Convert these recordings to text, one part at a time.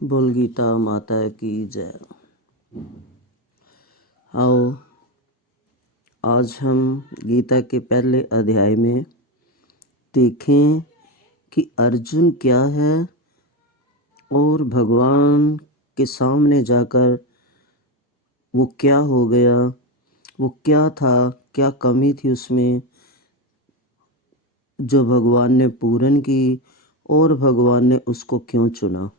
बोल गीता माता की जय। आओ आज हम गीता के पहले अध्याय में देखें कि अर्जुन क्या है और भगवान के सामने जाकर वो क्या हो गया, वो क्या था, क्या कमी थी उसमें जो भगवान ने पूर्ण की और भगवान ने उसको क्यों चुना।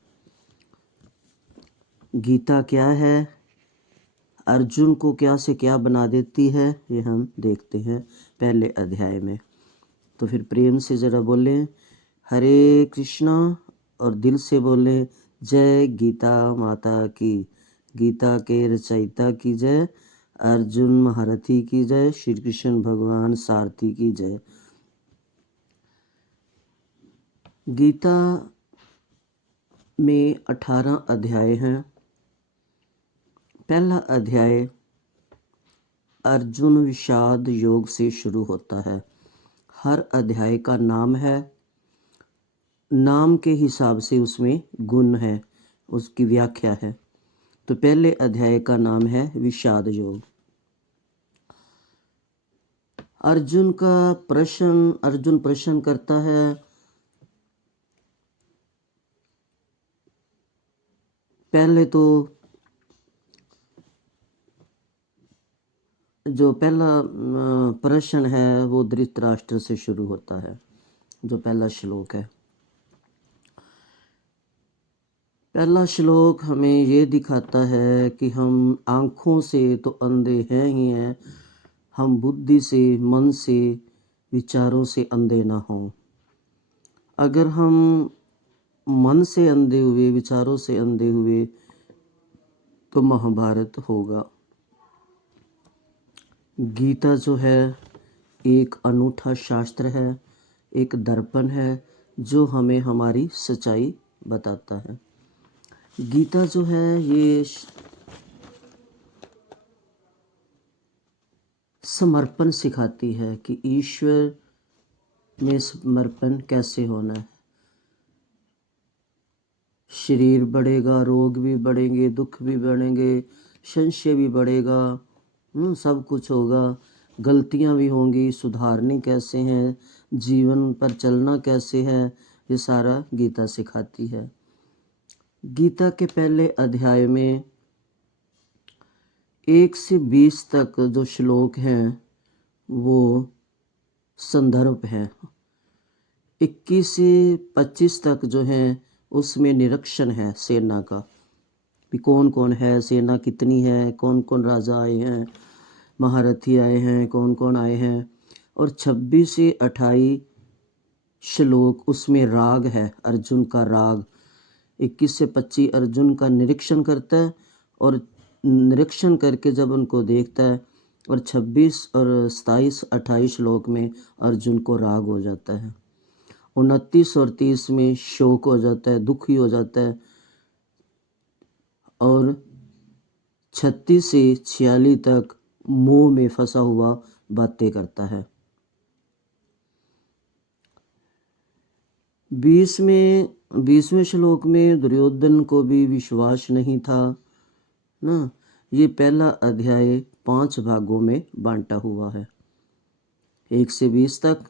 गीता क्या है, अर्जुन को क्या से क्या बना देती है, ये हम देखते हैं पहले अध्याय में। तो फिर प्रेम से ज़रा बोले हरे कृष्णा और दिल से बोले जय गीता माता की, गीता के रचयिता की जय, अर्जुन महारथी की जय, श्री कृष्ण भगवान सारथी की जय। गीता में 18 अध्याय हैं। पहला अध्याय अर्जुन विषाद योग से शुरू होता है। हर अध्याय का नाम है, नाम के हिसाब से उसमें गुण है, उसकी व्याख्या है। तो पहले अध्याय का नाम है विषाद योग। अर्जुन प्रश्न करता है, पहले तो जो पहला प्रश्न है वो धृतराष्ट्र से शुरू होता है। जो पहला श्लोक है, पहला श्लोक हमें ये दिखाता है कि हम आँखों से तो अंधे हैं ही हैं, हम बुद्धि से, मन से, विचारों से अंधे ना हों। अगर हम मन से अंधे हुए, विचारों से अंधे हुए तो महाभारत होगा। गीता जो है एक अनूठा शास्त्र है, एक दर्पण है जो हमें हमारी सच्चाई बताता है। गीता जो है ये समर्पण सिखाती है कि ईश्वर में समर्पण कैसे होना है। शरीर बढ़ेगा, रोग भी बढ़ेंगे, दुख भी बढ़ेंगे, संशय भी बढ़ेगा, सब कुछ होगा, गलतियां भी होंगी, सुधारनी कैसे हैं, जीवन पर चलना कैसे है, ये सारा गीता सिखाती है। गीता के पहले अध्याय में 1 से 20 तक जो श्लोक हैं वो संदर्भ हैं। 21 से 25 तक जो हैं उसमें निरीक्षण है सेना का, कि कौन कौन है, सेना कितनी है, कौन कौन राजा आए हैं, महारथी आए हैं, कौन कौन आए हैं। और 26 से 28 श्लोक उसमें राग है, अर्जुन का राग। 21 से 25 अर्जुन का निरीक्षण करता है और निरीक्षण करके जब उनको देखता है, और 26 और 27 28 श्लोक में अर्जुन को राग हो जाता है। 29 और 30 में शोक हो जाता है, दुखी हो जाता है। और 36 से 46 तक मोह में फंसा हुआ बातें करता है। 20वें श्लोक में दुर्योधन को भी विश्वास नहीं था ना। ये पहला अध्याय 5 भागों में बांटा हुआ है, 1 से 20 तक,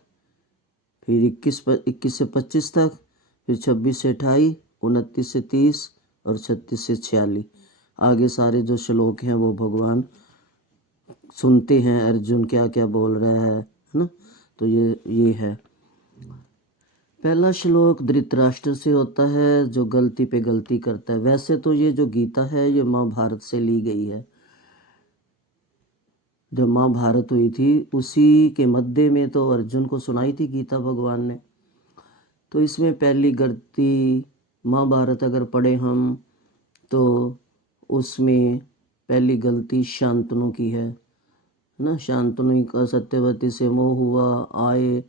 फिर 21 से 25 तक, फिर 26 से 28, 29 से 30 और 36 से 46। आगे सारे जो श्लोक हैं वो भगवान सुनते हैं, अर्जुन क्या क्या बोल रहा है ना। तो ये है। पहला श्लोक धृतराष्ट्र से होता है जो गलती पे गलती करता है। वैसे तो ये जो गीता है ये महाभारत से ली गई है। जब महाभारत हुई थी उसी के मध्य में तो अर्जुन को सुनाई थी गीता भगवान ने। तो इसमें पहली गलती, महाभारत अगर पढ़े हम तो उसमें पहली गलती शांतनु की है ना। शांतनु का सत्यवती से मोह हुआ, आए,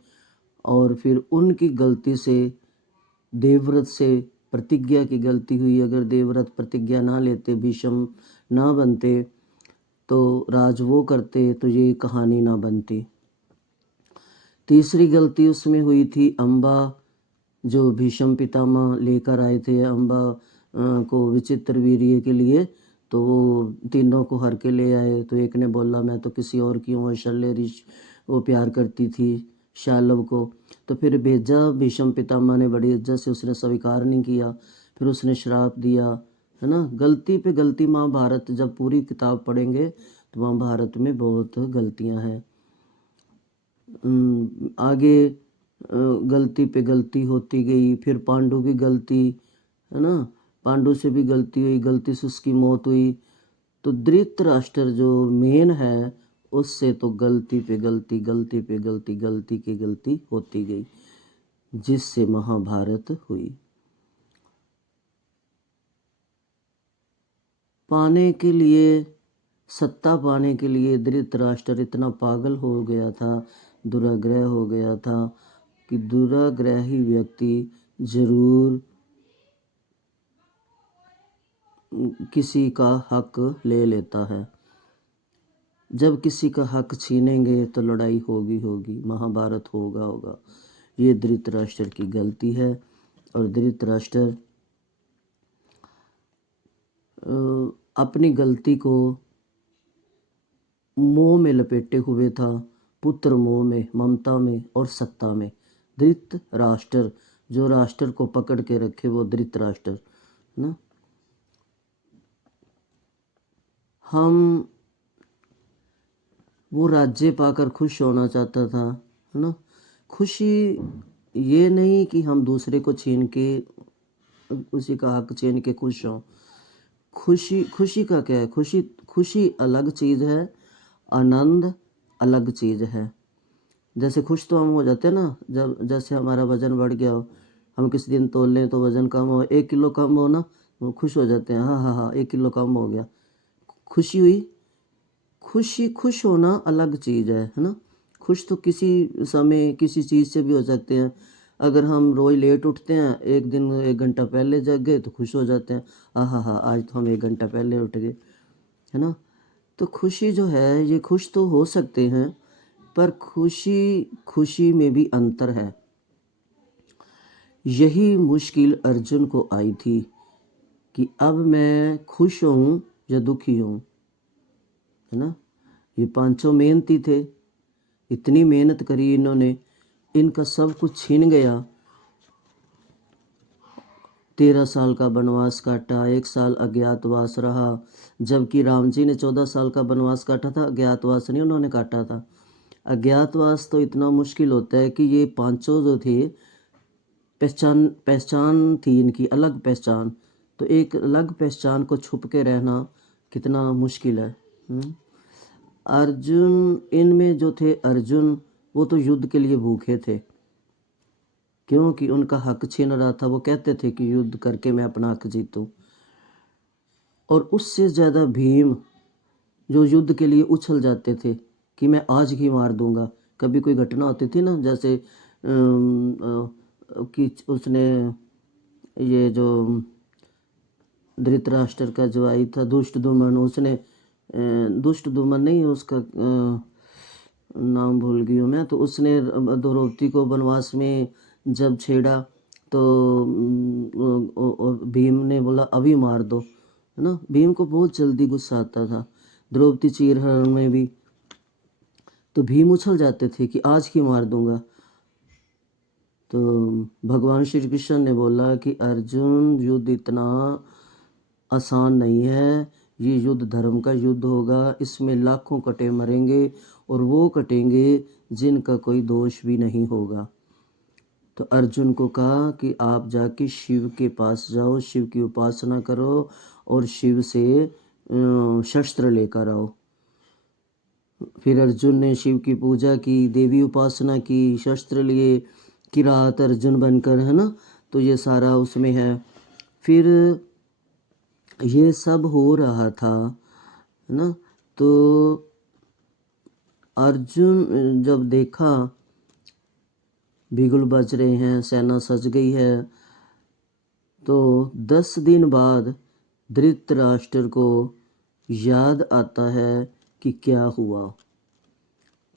और फिर उनकी गलती से देवव्रत से प्रतिज्ञा की गलती हुई। अगर देवव्रत प्रतिज्ञा ना लेते, भीष्म ना बनते, तो राज वो करते, तो ये कहानी ना बनती। तीसरी गलती उसमें हुई थी अम्बा, जो भीष्म पितामह लेकर आए थे। अम्बा को विचित्र वीर्य के लिए, तो वो तीनों को हर के ले आए। तो एक ने बोला मैं तो किसी और की हूँ, शल्य ऋषि वो प्यार करती थी शाल्व को। तो फिर भेजा भीष्म पितामह ने, बड़ी इज्जत से, उसने स्वीकार नहीं किया, फिर उसने श्राप दिया, है ना। गलती पे गलती, महाभारत जब पूरी किताब पढ़ेंगे तो महाभारत में बहुत गलतियां हैं। आगे गलती पे गलती होती गई, फिर पांडु की गलती, है ना, पांडु से भी गलती हुई, गलती से उसकी मौत हुई। तो धृतराष्ट्र जो मेन है, उससे तो गलती पे गलती, गलती पे गलती, गलती की गलती होती गई, जिससे महाभारत हुई। पाने के लिए, सत्ता पाने के लिए धृतराष्ट्र इतना पागल हो गया था, दुराग्रह हो गया था कि दुराग्रही व्यक्ति जरूर किसी का हक ले लेता है। जब किसी का हक छीनेंगे तो लड़ाई होगी होगी, महाभारत होगा। ये धृतराष्ट्र की गलती है। और धृतराष्ट्र अपनी गलती को मोह में लपेटे हुए था, पुत्र मोह में, ममता में और सत्ता में। धृतराष्ट्र, जो राष्ट्र को पकड़ के रखे, वो धृतराष्ट्र ना। हम, वो राज्य पाकर खुश होना चाहता था, है ना। खुशी ये नहीं कि हम दूसरे को छीन के, उसी का हक छीन के खुश हों। खुशी का क्या है? खुशी अलग चीज़ है, आनंद अलग चीज़ है। जैसे खुश तो हम हो जाते हैं ना, जब जैसे हमारा वजन बढ़ गया हो, हम किसी दिन तोल लें तो वजन कम हो, 1 किलो कम हो ना, वो खुश हो जाते हैं, हाँ 1 किलो कम हो गया, खुशी हुई। खुश होना अलग चीज़ है ना। खुश तो किसी समय किसी चीज़ से भी हो सकते हैं। अगर हम रोज़ लेट उठते हैं, एक दिन 1 घंटा पहले जग गए तो खुश हो जाते हैं, आज तो हम 1 घंटा पहले उठ गए, है ना। तो खुशी जो है, ये खुश तो हो सकते हैं, पर खुशी में भी अंतर है। यही मुश्किल अर्जुन को आई थी कि अब मैं खुश हूँ या दुखी हूँ, है ना। ये 500 मेहनती थे, इतनी मेहनत करी इन्होंने, इनका सब कुछ छीन गया। 13 साल का वनवास काटा, 1 साल अज्ञातवास रहा, जबकि राम जी ने 14 साल का वनवास काटा था, अज्ञातवास नहीं उन्होंने काटा था। अज्ञातवास तो इतना मुश्किल होता है कि ये 500 जो थे, पहचान थी इनकी, अलग पहचान। तो एक अलग पहचान को छुप के रहना कितना मुश्किल है। अर्जुन, इनमें जो थे अर्जुन, वो तो युद्ध के लिए भूखे थे, क्योंकि उनका हक छीन रहा था। वो कहते थे कि युद्ध करके मैं अपना हक जीतूं। और उससे ज़्यादा भीम, जो युद्ध के लिए उछल जाते थे कि मैं आज ही मार दूंगा। कभी कोई घटना होती थी ना, जैसे कि उसने, ये जो धृतराष्ट्र का जो आई था दुष्टदुम्न, उसने दुष्टदुम्न नहीं, उसका नाम भूल गई हूँ मैं। तो उसने द्रौपदी को वनवास में जब छेड़ा, तो भीम ने बोला अभी मार दो, है ना। भीम को बहुत जल्दी गुस्सा आता था। द्रौपदी चीरहरण में भी तो भीम उछल जाते थे कि आज ही मार दूंगा। तो भगवान श्री कृष्ण ने बोला कि अर्जुन, युद्ध इतना आसान नहीं है, ये युद्ध धर्म का युद्ध होगा, इसमें लाखों कटे मरेंगे, और वो कटेंगे जिनका कोई दोष भी नहीं होगा। तो अर्जुन को कहा कि आप जाके शिव के पास जाओ, शिव की उपासना करो, और शिव से शस्त्र लेकर आओ। फिर अर्जुन ने शिव की पूजा की, देवी उपासना की, शस्त्र लिए, किरात अर्जुन बनकर, है ना। तो ये सारा उसमें है। फिर ये सब हो रहा था, है ना। तो अर्जुन जब देखा बिगुल बज रहे हैं, सेना सज गई है, तो 10 दिन बाद धृतराष्ट्र को याद आता है कि क्या हुआ।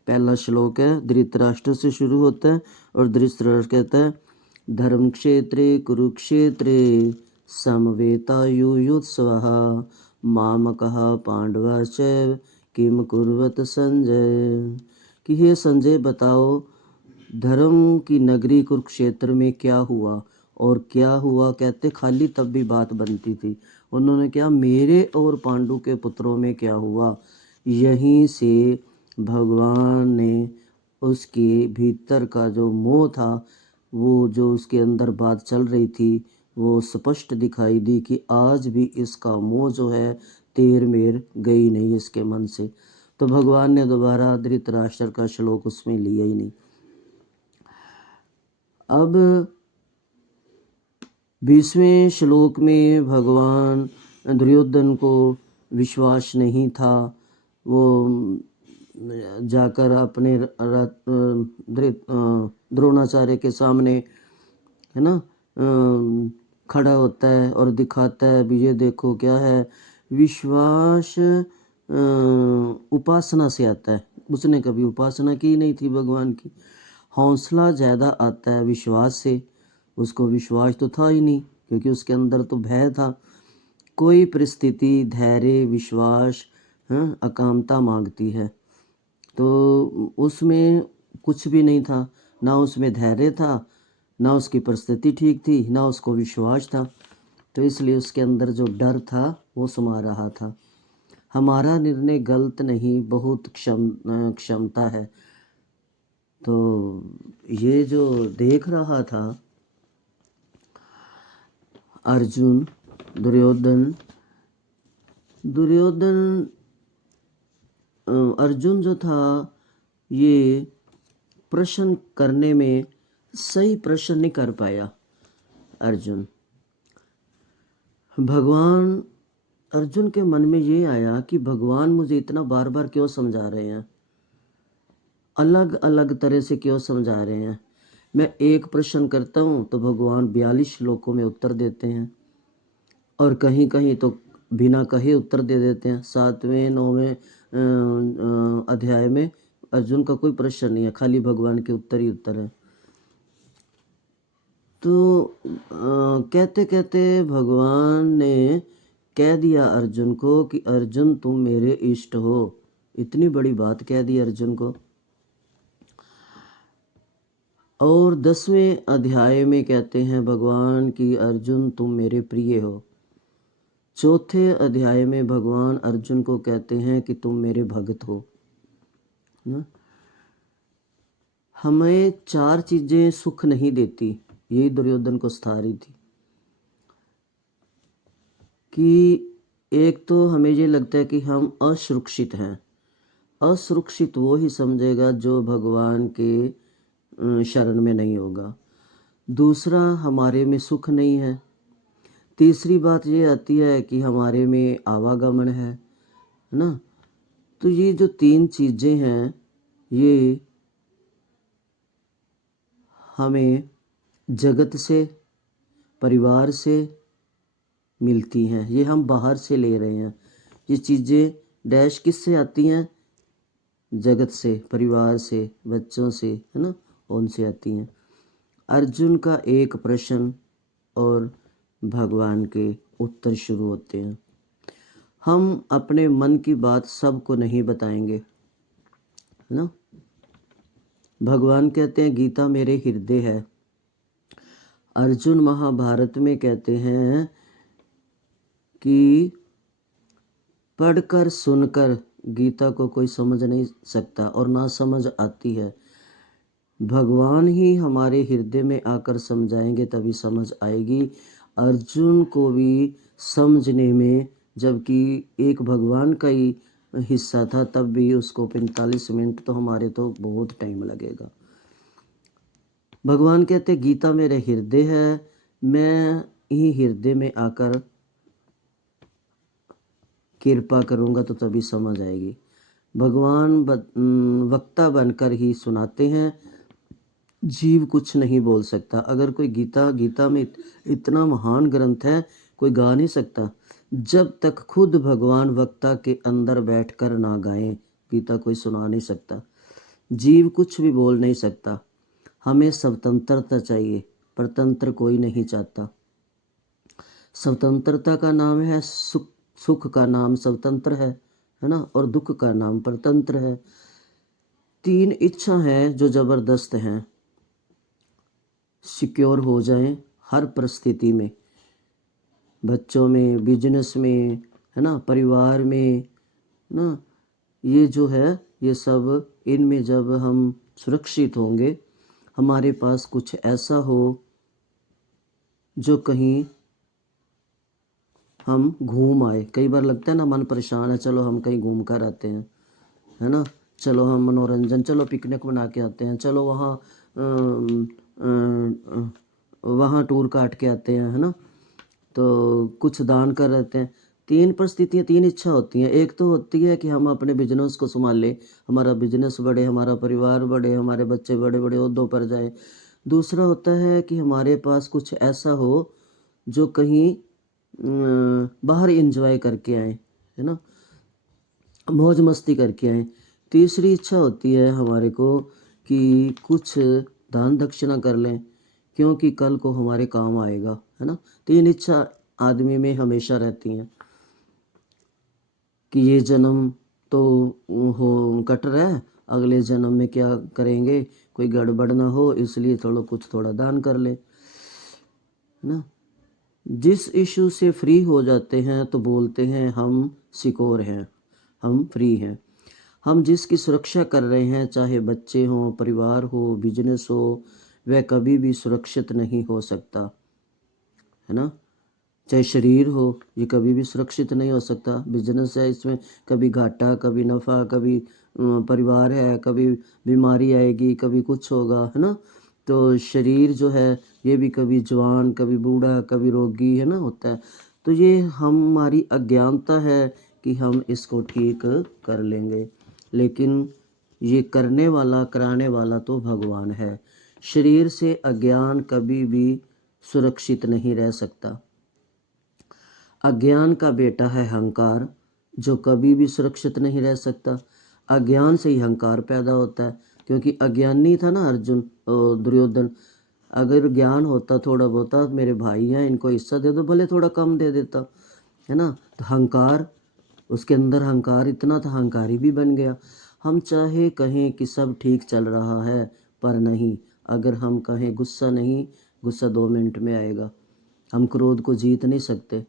पहला श्लोक है, धृतराष्ट्र से शुरू होता है, और धृतराष्ट्र कहता है, धर्म क्षेत्रे कुरुक्षेत्रे समवेतायुयुत्सवः मामकः पांडवश्च किम कुर्वत संजय। कि हे संजय बताओ, धर्म की नगरी कुरुक्षेत्र में क्या हुआ। और क्या हुआ कहते, खाली तब भी बात बनती थी। उन्होंने क्या, मेरे और पांडु के पुत्रों में क्या हुआ। यहीं से भगवान ने उसके भीतर का जो मोह था, वो जो उसके अंदर बात चल रही थी, वो स्पष्ट दिखाई दी कि आज भी इसका मोह जो है तेर मेर गई नहीं इसके मन से। तो भगवान ने दोबारा धृतराष्ट्र का श्लोक उसमें लिया ही नहीं। अब 20वें श्लोक में भगवान दुर्योधन को विश्वास नहीं था। वो जाकर अपने द्रोणाचार्य के सामने, है ना, खड़ा होता है और दिखाता है भी, ये देखो क्या है। विश्वास उपासना से आता है। उसने कभी उपासना की नहीं थी भगवान की। हौसला ज़्यादा आता है विश्वास से। उसको विश्वास तो था ही नहीं, क्योंकि उसके अंदर तो भय था। कोई परिस्थिति धैर्य विश्वास अकामता मांगती है, तो उसमें कुछ भी नहीं था। ना उसमें धैर्य था, ना उसकी परिस्थिति ठीक थी, ना उसको विश्वास था। तो इसलिए उसके अंदर जो डर था वो समा रहा था। हमारा निर्णय गलत नहीं, बहुत क्षमता है। तो ये जो देख रहा था अर्जुन, दुर्योधन अर्जुन जो था, ये प्रश्न करने में सही प्रश्न नहीं कर पाया अर्जुन। भगवान, अर्जुन के मन में ये आया कि भगवान मुझे इतना बार बार क्यों समझा रहे हैं, अलग अलग तरह से क्यों समझा रहे हैं। मैं एक प्रश्न करता हूँ तो भगवान 42 श्लोकों में उत्तर देते हैं, और कहीं कहीं तो बिना कहे उत्तर दे देते हैं। 7वें 9वें अध्याय में अर्जुन का कोई प्रश्न नहीं है, खाली भगवान के उत्तर ही उत्तर है। तो कहते कहते भगवान ने कह दिया अर्जुन को कि अर्जुन तुम मेरे इष्ट हो। इतनी बड़ी बात कह दी अर्जुन को। और 10वें अध्याय में कहते हैं भगवान कि अर्जुन तुम मेरे प्रिय हो। चौथे अध्याय में भगवान अर्जुन को कहते हैं कि तुम मेरे भक्त हो। हमें 4 चीजें सुख नहीं देती, यही दुर्योधन को सता रही थी। कि एक तो हमें ये लगता है कि हम असुरक्षित हैं। असुरक्षित वो ही समझेगा जो भगवान के शरण में नहीं होगा। दूसरा, हमारे में सुख नहीं है। तीसरी बात ये आती है कि हमारे में आवागमन है ना। तो ये जो 3 चीज़ें हैं, ये हमें जगत से, परिवार से मिलती हैं। ये हम बाहर से ले रहे हैं। ये चीज़ें डैश किससे आती हैं? जगत से, परिवार से, बच्चों से, है ना, उनसे आती हैं। अर्जुन का एक प्रश्न और भगवान के उत्तर शुरू होते हैं। हम अपने मन की बात सबको नहीं बताएंगे, है ना। भगवान कहते हैं गीता मेरे हृदय है। अर्जुन महाभारत में कहते हैं कि पढ़कर सुनकर गीता को कोई समझ नहीं सकता और ना समझ आती है। भगवान ही हमारे हृदय में आकर समझाएंगे तभी समझ आएगी। अर्जुन को भी समझने में, जबकि एक भगवान का ही हिस्सा था, तब भी उसको 45 मिनट, तो हमारे तो बहुत टाइम लगेगा। भगवान कहते गीता मेरे हृदय है, मैं ही हृदय में आकर कृपा करूँगा तो तभी समझ आएगी। भगवान वक्ता बनकर ही सुनाते हैं, जीव कुछ नहीं बोल सकता। अगर कोई गीता में इतना महान ग्रंथ है, कोई गा नहीं सकता जब तक खुद भगवान वक्ता के अंदर बैठकर ना गाए। गीता कोई सुना नहीं सकता, जीव कुछ भी बोल नहीं सकता। हमें स्वतंत्रता चाहिए, परतंत्र कोई नहीं चाहता। स्वतंत्रता का नाम है सुख, सुख का नाम स्वतंत्र है ना, और दुख का नाम परतंत्र है। तीन इच्छा हैं जो जबरदस्त हैं, सिक्योर हो जाएं हर परिस्थिति में, बच्चों में, बिजनेस में, है ना, परिवार में ना, ये जो है ये सब, इनमें जब हम सुरक्षित होंगे, हमारे पास कुछ ऐसा हो जो कहीं हम घूम आए। कई बार लगता है ना मन परेशान है, चलो हम कहीं घूम कर आते हैं, है ना, चलो हम मनोरंजन, चलो पिकनिक बना के आते हैं, चलो वहाँ टूर काट के आते हैं, है ना, तो कुछ दान कर रहते हैं। तीन परिस्थितियाँ, तीन इच्छा होती हैं। एक तो होती है कि हम अपने बिजनेस को संभालें, हमारा बिजनेस बढ़े, हमारा परिवार बढ़े, हमारे बच्चे बड़े बड़े ओहदों पर जाए। दूसरा होता है कि हमारे पास कुछ ऐसा हो जो कहीं बाहर एंजॉय करके आए, है ना, मौज मस्ती करके आए। तीसरी इच्छा होती है हमारे को कि कुछ दान दक्षिणा कर लें, क्योंकि कल को हमारे काम आएगा, है ना। तीन इच्छा आदमी में हमेशा रहती हैं कि ये जन्म तो हो कट रहा है, अगले जन्म में क्या करेंगे, कोई गड़बड़ ना हो, इसलिए थोड़ा दान कर ले, है ना। जिस इशू से फ्री हो जाते हैं तो बोलते हैं हम सिक्योर हैं, हम फ्री हैं। हम जिसकी सुरक्षा कर रहे हैं, चाहे बच्चे हों, परिवार हो, बिजनेस हो, वह कभी भी सुरक्षित नहीं हो सकता, है ना। चाहे शरीर हो, ये कभी भी सुरक्षित नहीं हो सकता। बिजनेस है, इसमें कभी घाटा, कभी नफ़ा, कभी परिवार है, कभी बीमारी आएगी, कभी कुछ होगा, है ना। तो शरीर जो है ये भी कभी जवान, कभी बूढ़ा, कभी रोगी, है ना, होता है। तो ये हमारी अज्ञानता है कि हम इसको ठीक कर लेंगे, लेकिन ये करने वाला, कराने वाला तो भगवान है। शरीर से अज्ञान कभी भी सुरक्षित नहीं रह सकता। अज्ञान का बेटा है अहंकार, जो कभी भी सुरक्षित नहीं रह सकता। अज्ञान से ही अहंकार पैदा होता है, क्योंकि अज्ञानी था ना अर्जुन, दुर्योधन। अगर ज्ञान होता थोड़ा बहुता, मेरे भाई हैं इनको हिस्सा दे दो, भले थोड़ा कम दे देता, है ना। तो अहंकार, उसके अंदर अहंकार इतना था, अहंकारी भी बन गया। हम चाहे कहें कि सब ठीक चल रहा है, पर नहीं। अगर हम कहें गुस्सा नहीं, गुस्सा 2 मिनट में आएगा। हम क्रोध को जीत नहीं सकते।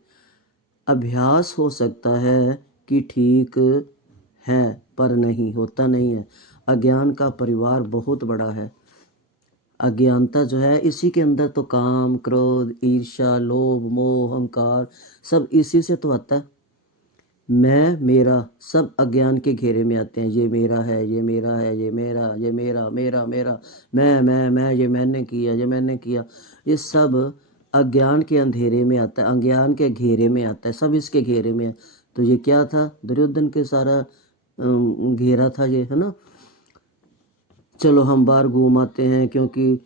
अभ्यास हो सकता है कि ठीक है, पर नहीं होता नहीं है। अज्ञान का परिवार बहुत बड़ा है। अज्ञानता जो है, इसी के अंदर तो काम, क्रोध, ईर्ष्या, लोभ, मोह, अहंकार सब इसी से तो आता है। मैं, मेरा, सब अज्ञान के घेरे में आते हैं। ये मेरा है, ये मेरा है, ये मेरा, ये मेरा, मेरा मेरा, मैं, ये मैंने किया, ये मैंने किया। ये सब अज्ञान के अंधेरे में आता है, अज्ञान के घेरे में आता है, सब इसके घेरे में है। तो ये क्या था, दुर्योधन के सारा घेरा था ये, है ना। चलो हम बाहर घूम आते हैं, क्योंकि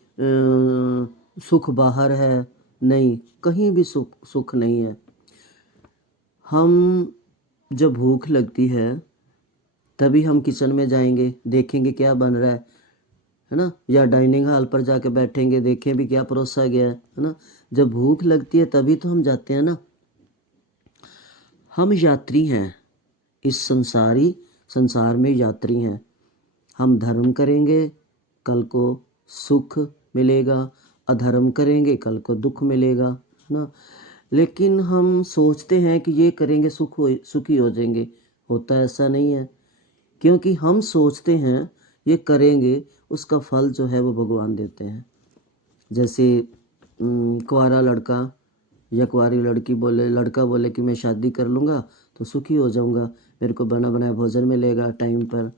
सुख बाहर है, नहीं, कहीं भी सुख नहीं है। हम जब भूख लगती है तभी हम किचन में जाएंगे, देखेंगे क्या बन रहा है ना, या डाइनिंग हॉल पर जाके बैठेंगे, देखें भी क्या परोसा गया है ना। जब भूख लगती है तभी तो हम जाते हैं ना। हम यात्री हैं, इस संसार में यात्री हैं। हम धर्म करेंगे, कल को सुख मिलेगा, अधर्म करेंगे, कल को दुख मिलेगा, है ना। लेकिन हम सोचते हैं कि ये करेंगे सुखी हो जाएंगे। होता ऐसा नहीं है, क्योंकि हम सोचते हैं ये करेंगे, उसका फल जो है वो भगवान देते हैं। जैसे कुंवारा लड़का या कुंवारी लड़की बोले, लड़का बोले कि मैं शादी कर लूँगा तो सुखी हो जाऊँगा, मेरे को बना बनाया भोजन मिलेगा टाइम पर।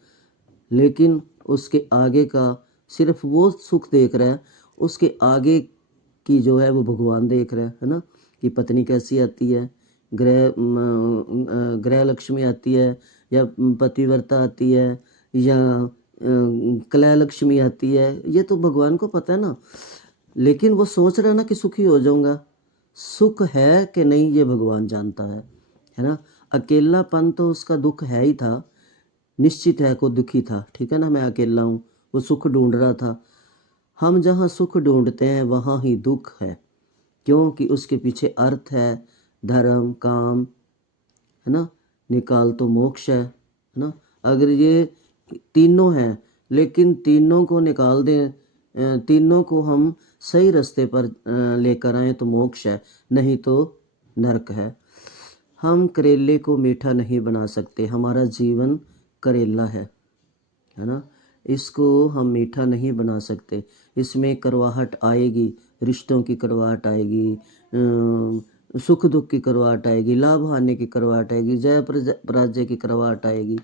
लेकिन उसके आगे का सिर्फ वो सुख देख रहा है, उसके आगे की जो है वो भगवान देख रहा है ना। कि पत्नी कैसी आती है, गृह लक्ष्मी आती है, या पतिव्रता आती है, या कलह लक्ष्मी आती है, ये तो भगवान को पता है ना। लेकिन वो सोच रहा है ना कि सुखी हो जाऊंगा। सुख है कि नहीं ये भगवान जानता है ना। अकेलापन तो उसका दुख है ही था, निश्चित है को दुखी था, ठीक है ना। मैं अकेला हूँ, वो सुख ढूंढ रहा था। हम जहाँ सुख ढूंढते हैं वहाँ ही दुख है, क्योंकि उसके पीछे अर्थ है, धर्म काम, है ना, निकाल तो मोक्ष है ना। अगर ये तीनों हैं लेकिन तीनों को निकाल दें, तीनों को हम सही रास्ते पर लेकर आए तो मोक्ष है, नहीं तो नरक है। हम करेले को मीठा नहीं बना सकते, हमारा जीवन करेला है ना, इसको हम मीठा नहीं बना सकते। इसमें करवाहट आएगी, रिश्तों की करवाहट आएगी, सुख दुख की करवाहट आएगी, लाभ हानि की करवाहट आएगी, जय पराजय की करवाहट आएगी।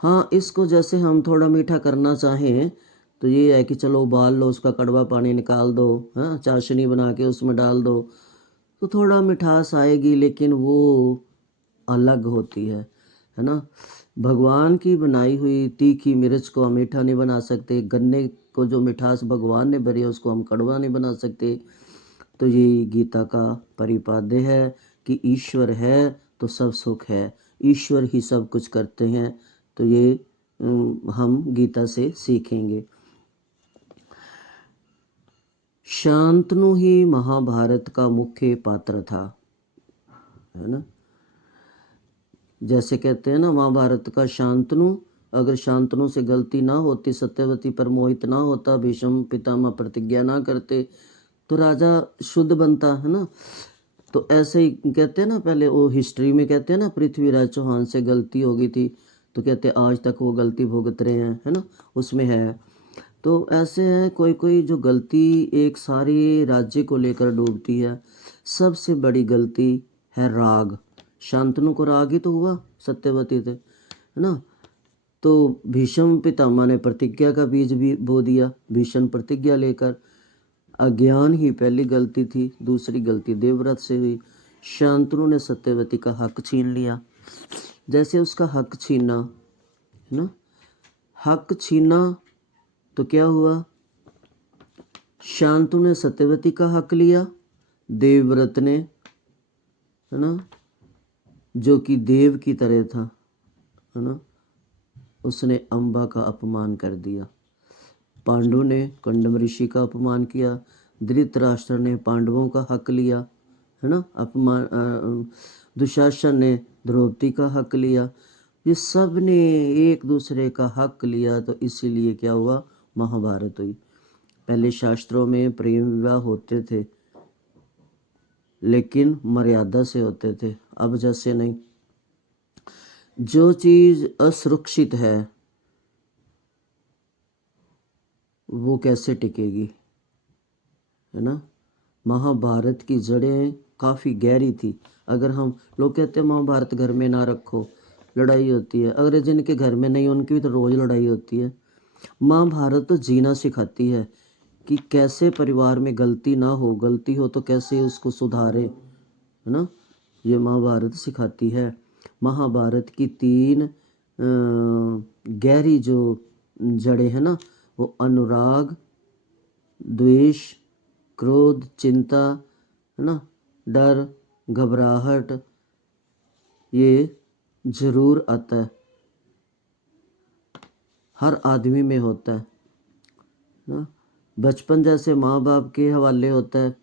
हाँ, इसको जैसे हम थोड़ा मीठा करना चाहें तो ये है कि चलो उबाल लो, उसका कड़वा पानी निकाल दो, हाँ, चाशनी बना के उसमें डाल दो तो थोड़ा मिठास आएगी, लेकिन वो अलग होती है ना। भगवान की बनाई हुई तीखी मिर्च को हम मीठा नहीं बना सकते, गन्ने को जो मिठास भगवान ने भरी है उसको हम कड़वा नहीं बना सकते। तो ये गीता का परिपाद्य है कि ईश्वर है तो सब सुख है, ईश्वर ही सब कुछ करते हैं। तो ये हम गीता से सीखेंगे। शांतनु ही महाभारत का मुख्य पात्र था, है ना। जैसे कहते हैं ना महाभारत का शांतनु, अगर शांतनु से गलती ना होती, सत्यवती पर मोहित ना होता, भीष्म पितामह प्रतिज्ञा ना करते तो राजा शुद्ध बनता, है ना। तो ऐसे ही कहते हैं ना, पहले वो हिस्ट्री में कहते हैं ना पृथ्वीराज चौहान से गलती हो गई थी तो कहते आज तक वो गलती भुगत रहे हैं, है ना, उसमें है। तो ऐसे है कोई कोई जो गलती एक सारे राज्य को लेकर डूबती है। सबसे बड़ी गलती है राग। शांतनु को राग ही तो हुआ, सत्यवती थे, है ना। तो भीष्म पितामह ने प्रतिज्ञा का बीज भी बो दिया, भीषण प्रतिज्ञा लेकर। अज्ञान ही पहली गलती थी, दूसरी गलती देवव्रत से हुई। शांतनु ने सत्यवती का हक छीन लिया। जैसे उसका हक छीना, है ना, हक छीना तो क्या हुआ, शांतनु ने सत्यवती का हक लिया, देवव्रत ने, है ना, जो कि देव की तरह था, है ना, उसने अम्बा का अपमान कर दिया। पांडु ने कंडम ऋषि का अपमान किया, धृतराष्ट्र ने पांडवों का हक लिया, है ना, अपमान, दुशासन ने द्रौपदी का हक लिया। ये सब ने एक दूसरे का हक लिया, तो इसीलिए क्या हुआ, महाभारत हुई। पहले शास्त्रों में प्रेम विवाह होते थे लेकिन मर्यादा से होते थे, अब जैसे नहीं। जो चीज असुरक्षित है वो कैसे टिकेगी, है ना। महाभारत की जड़ें काफ़ी गहरी थी। अगर हम लोग कहते हैं महाभारत घर में ना रखो, लड़ाई होती है, अगर जिनके घर में नहीं उनकी भी तो रोज़ लड़ाई होती है। महाभारत तो जीना सिखाती है कि कैसे परिवार में गलती ना हो, गलती हो तो कैसे उसको सुधारे, है ना, ये महाभारत सिखाती है। महाभारत की तीन गहरी जो जड़ें हैं ना, वो अनुराग, द्वेष, क्रोध, चिंता, है ना, डर, घबराहट, ये जरूर आता है, हर आदमी में होता है ना। बचपन जैसे माँ बाप के हवाले होता है,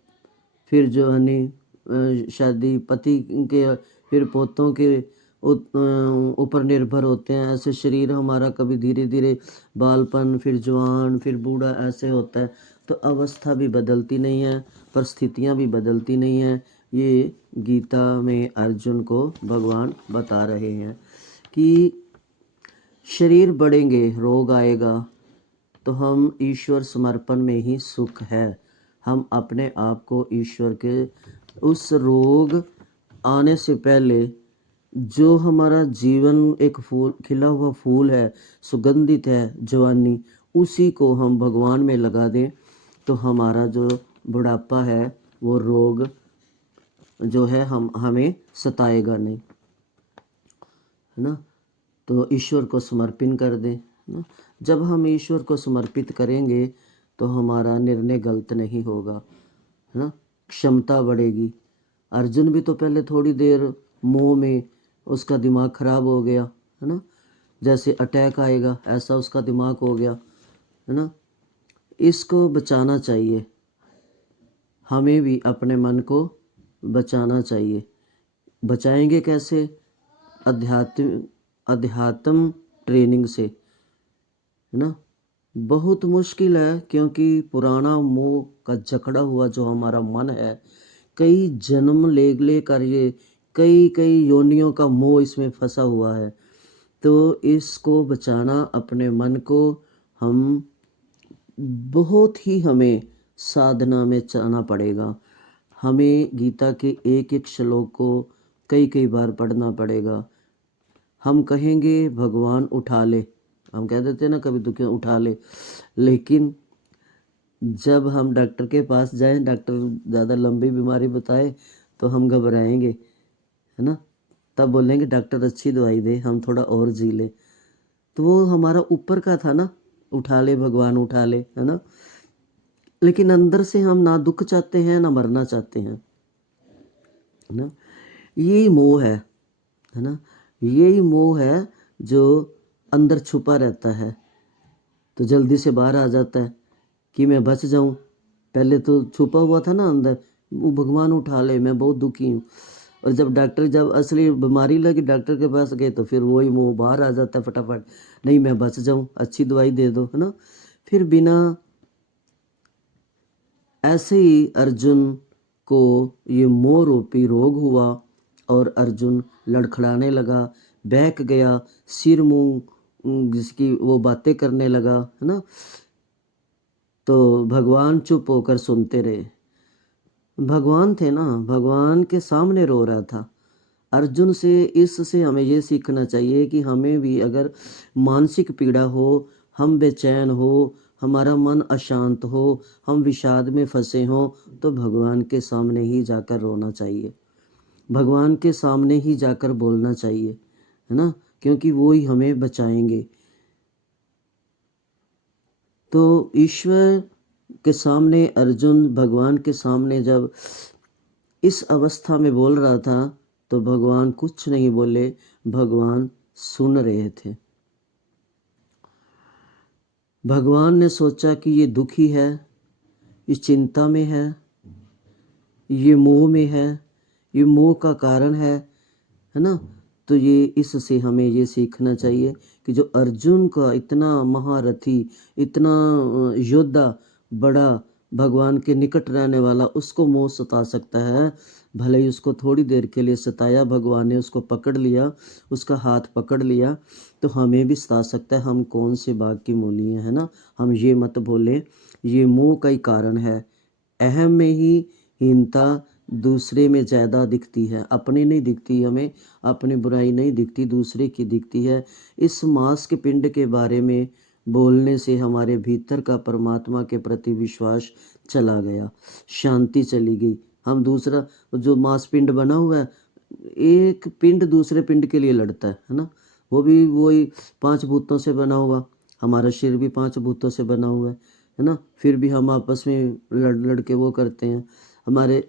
फिर जो है शादी पति के, फिर पोतों के ऊपर निर्भर होते हैं। ऐसे शरीर हमारा कभी धीरे धीरे बालपन, फिर जवान, फिर बूढ़ा, ऐसे होता है। तो अवस्था भी बदलती नहीं है, परिस्थितियाँ भी बदलती नहीं हैं। ये गीता में अर्जुन को भगवान बता रहे हैं कि शरीर बढ़ेंगे, रोग आएगा, तो हम ईश्वर समर्पण में ही सुख है। हम अपने आप को ईश्वर के उस रोग आने से पहले, जो हमारा जीवन एक फूल, खिला हुआ फूल है, सुगंधित है जवानी, उसी को हम भगवान में लगा दें तो हमारा जो बुढ़ापा है वो रोग जो है हमें सताएगा नहीं, है ना। तो ईश्वर को समर्पित कर दें ना। जब हम ईश्वर को समर्पित करेंगे तो हमारा निर्णय गलत नहीं होगा, है ना, क्षमता बढ़ेगी। अर्जुन भी तो पहले थोड़ी देर मोह में उसका दिमाग खराब हो गया, है ना, जैसे अटैक आएगा ऐसा उसका दिमाग हो गया, है ना। इसको बचाना चाहिए, हमें भी अपने मन को बचाना चाहिए। बचाएंगे कैसे? अध्यात्म अध्यात्म ट्रेनिंग से, है ना। बहुत मुश्किल है, क्योंकि पुराना मोह का जकड़ा हुआ जो हमारा मन है, कई जन्म ले लेकर ये कई कई योनियों का मोह इसमें फंसा हुआ है। तो इसको बचाना, अपने मन को, हम बहुत ही हमें साधना में जाना पड़ेगा। हमें गीता के एक एक श्लोक को कई कई बार पढ़ना पड़ेगा। हम कहेंगे भगवान उठा ले, हम कह देते हैं ना कभी दुखी उठा ले, लेकिन जब हम डॉक्टर के पास जाएं, डॉक्टर ज़्यादा लंबी बीमारी बताए तो हम घबराएंगे, है ना। तब बोलेंगे डॉक्टर अच्छी दवाई दे, हम थोड़ा और जी ले। तो वो हमारा ऊपर का था ना, उठा ले भगवान उठा ले, है ना। लेकिन अंदर से हम ना दुख चाहते हैं ना मरना चाहते हैं, है ना। यही मोह है ना। यही मोह है जो अंदर छुपा रहता है, तो जल्दी से बाहर आ जाता है कि मैं बच जाऊं। पहले तो छुपा हुआ था ना अंदर, वो भगवान उठा ले, मैं बहुत दुखी हूँ। और जब असली बीमारी लगी, डॉक्टर के पास गए, तो फिर वही मुंह बाहर आ जाता है फटाफट, नहीं मैं बच जाऊं, अच्छी दवाई दे दो, है ना। फिर बिना, ऐसे ही अर्जुन को ये मोह रूपी रोग हुआ और अर्जुन लड़खड़ाने लगा, बहक गया, सिर मुंह जिसकी वो बातें करने लगा, है ना। तो भगवान चुप होकर सुनते रहे। भगवान थे ना, भगवान के सामने रो रहा था। अर्जुन से, इससे हमें ये सीखना चाहिए कि हमें भी अगर मानसिक पीड़ा हो, हम बेचैन हो, हमारा मन अशांत हो, हम विषाद में फंसे हों, तो भगवान के सामने ही जाकर रोना चाहिए, भगवान के सामने ही जाकर बोलना चाहिए, है ना, क्योंकि वो ही हमें बचाएंगे। तो ईश्वर के सामने अर्जुन भगवान के सामने जब इस अवस्था में बोल रहा था, तो भगवान कुछ नहीं बोले, भगवान सुन रहे थे। भगवान ने सोचा कि ये दुखी है, ये चिंता में है, ये मोह में है, ये मोह का कारण है ना। तो ये, इससे हमें ये सीखना चाहिए कि जो अर्जुन का इतना महारथी, इतना योद्धा, बड़ा, भगवान के निकट रहने वाला, उसको मोह सता सकता है। भले ही उसको थोड़ी देर के लिए सताया, भगवान ने उसको पकड़ लिया, उसका हाथ पकड़ लिया, तो हमें भी सता सकता है। हम कौन से बाग की मूली हैं, है ना। हम ये मत बोले, ये मोह का ही कारण है। अहम में ही हीनता दूसरे में ज़्यादा दिखती है, अपनी नहीं दिखती हमें, अपनी बुराई नहीं दिखती, दूसरे की दिखती है। इस मांस के पिंड के बारे में बोलने से हमारे भीतर का परमात्मा के प्रति विश्वास चला गया, शांति चली गई। हम दूसरा, जो मांस पिंड बना हुआ है, एक पिंड दूसरे पिंड के लिए लड़ता है ना। वो भी वही 5 भूतों से बना हुआ, हमारा शरीर भी 5 भूतों से बना हुआ है ना। फिर भी हम आपस में लड़ लड़ के वो करते हैं हमारे।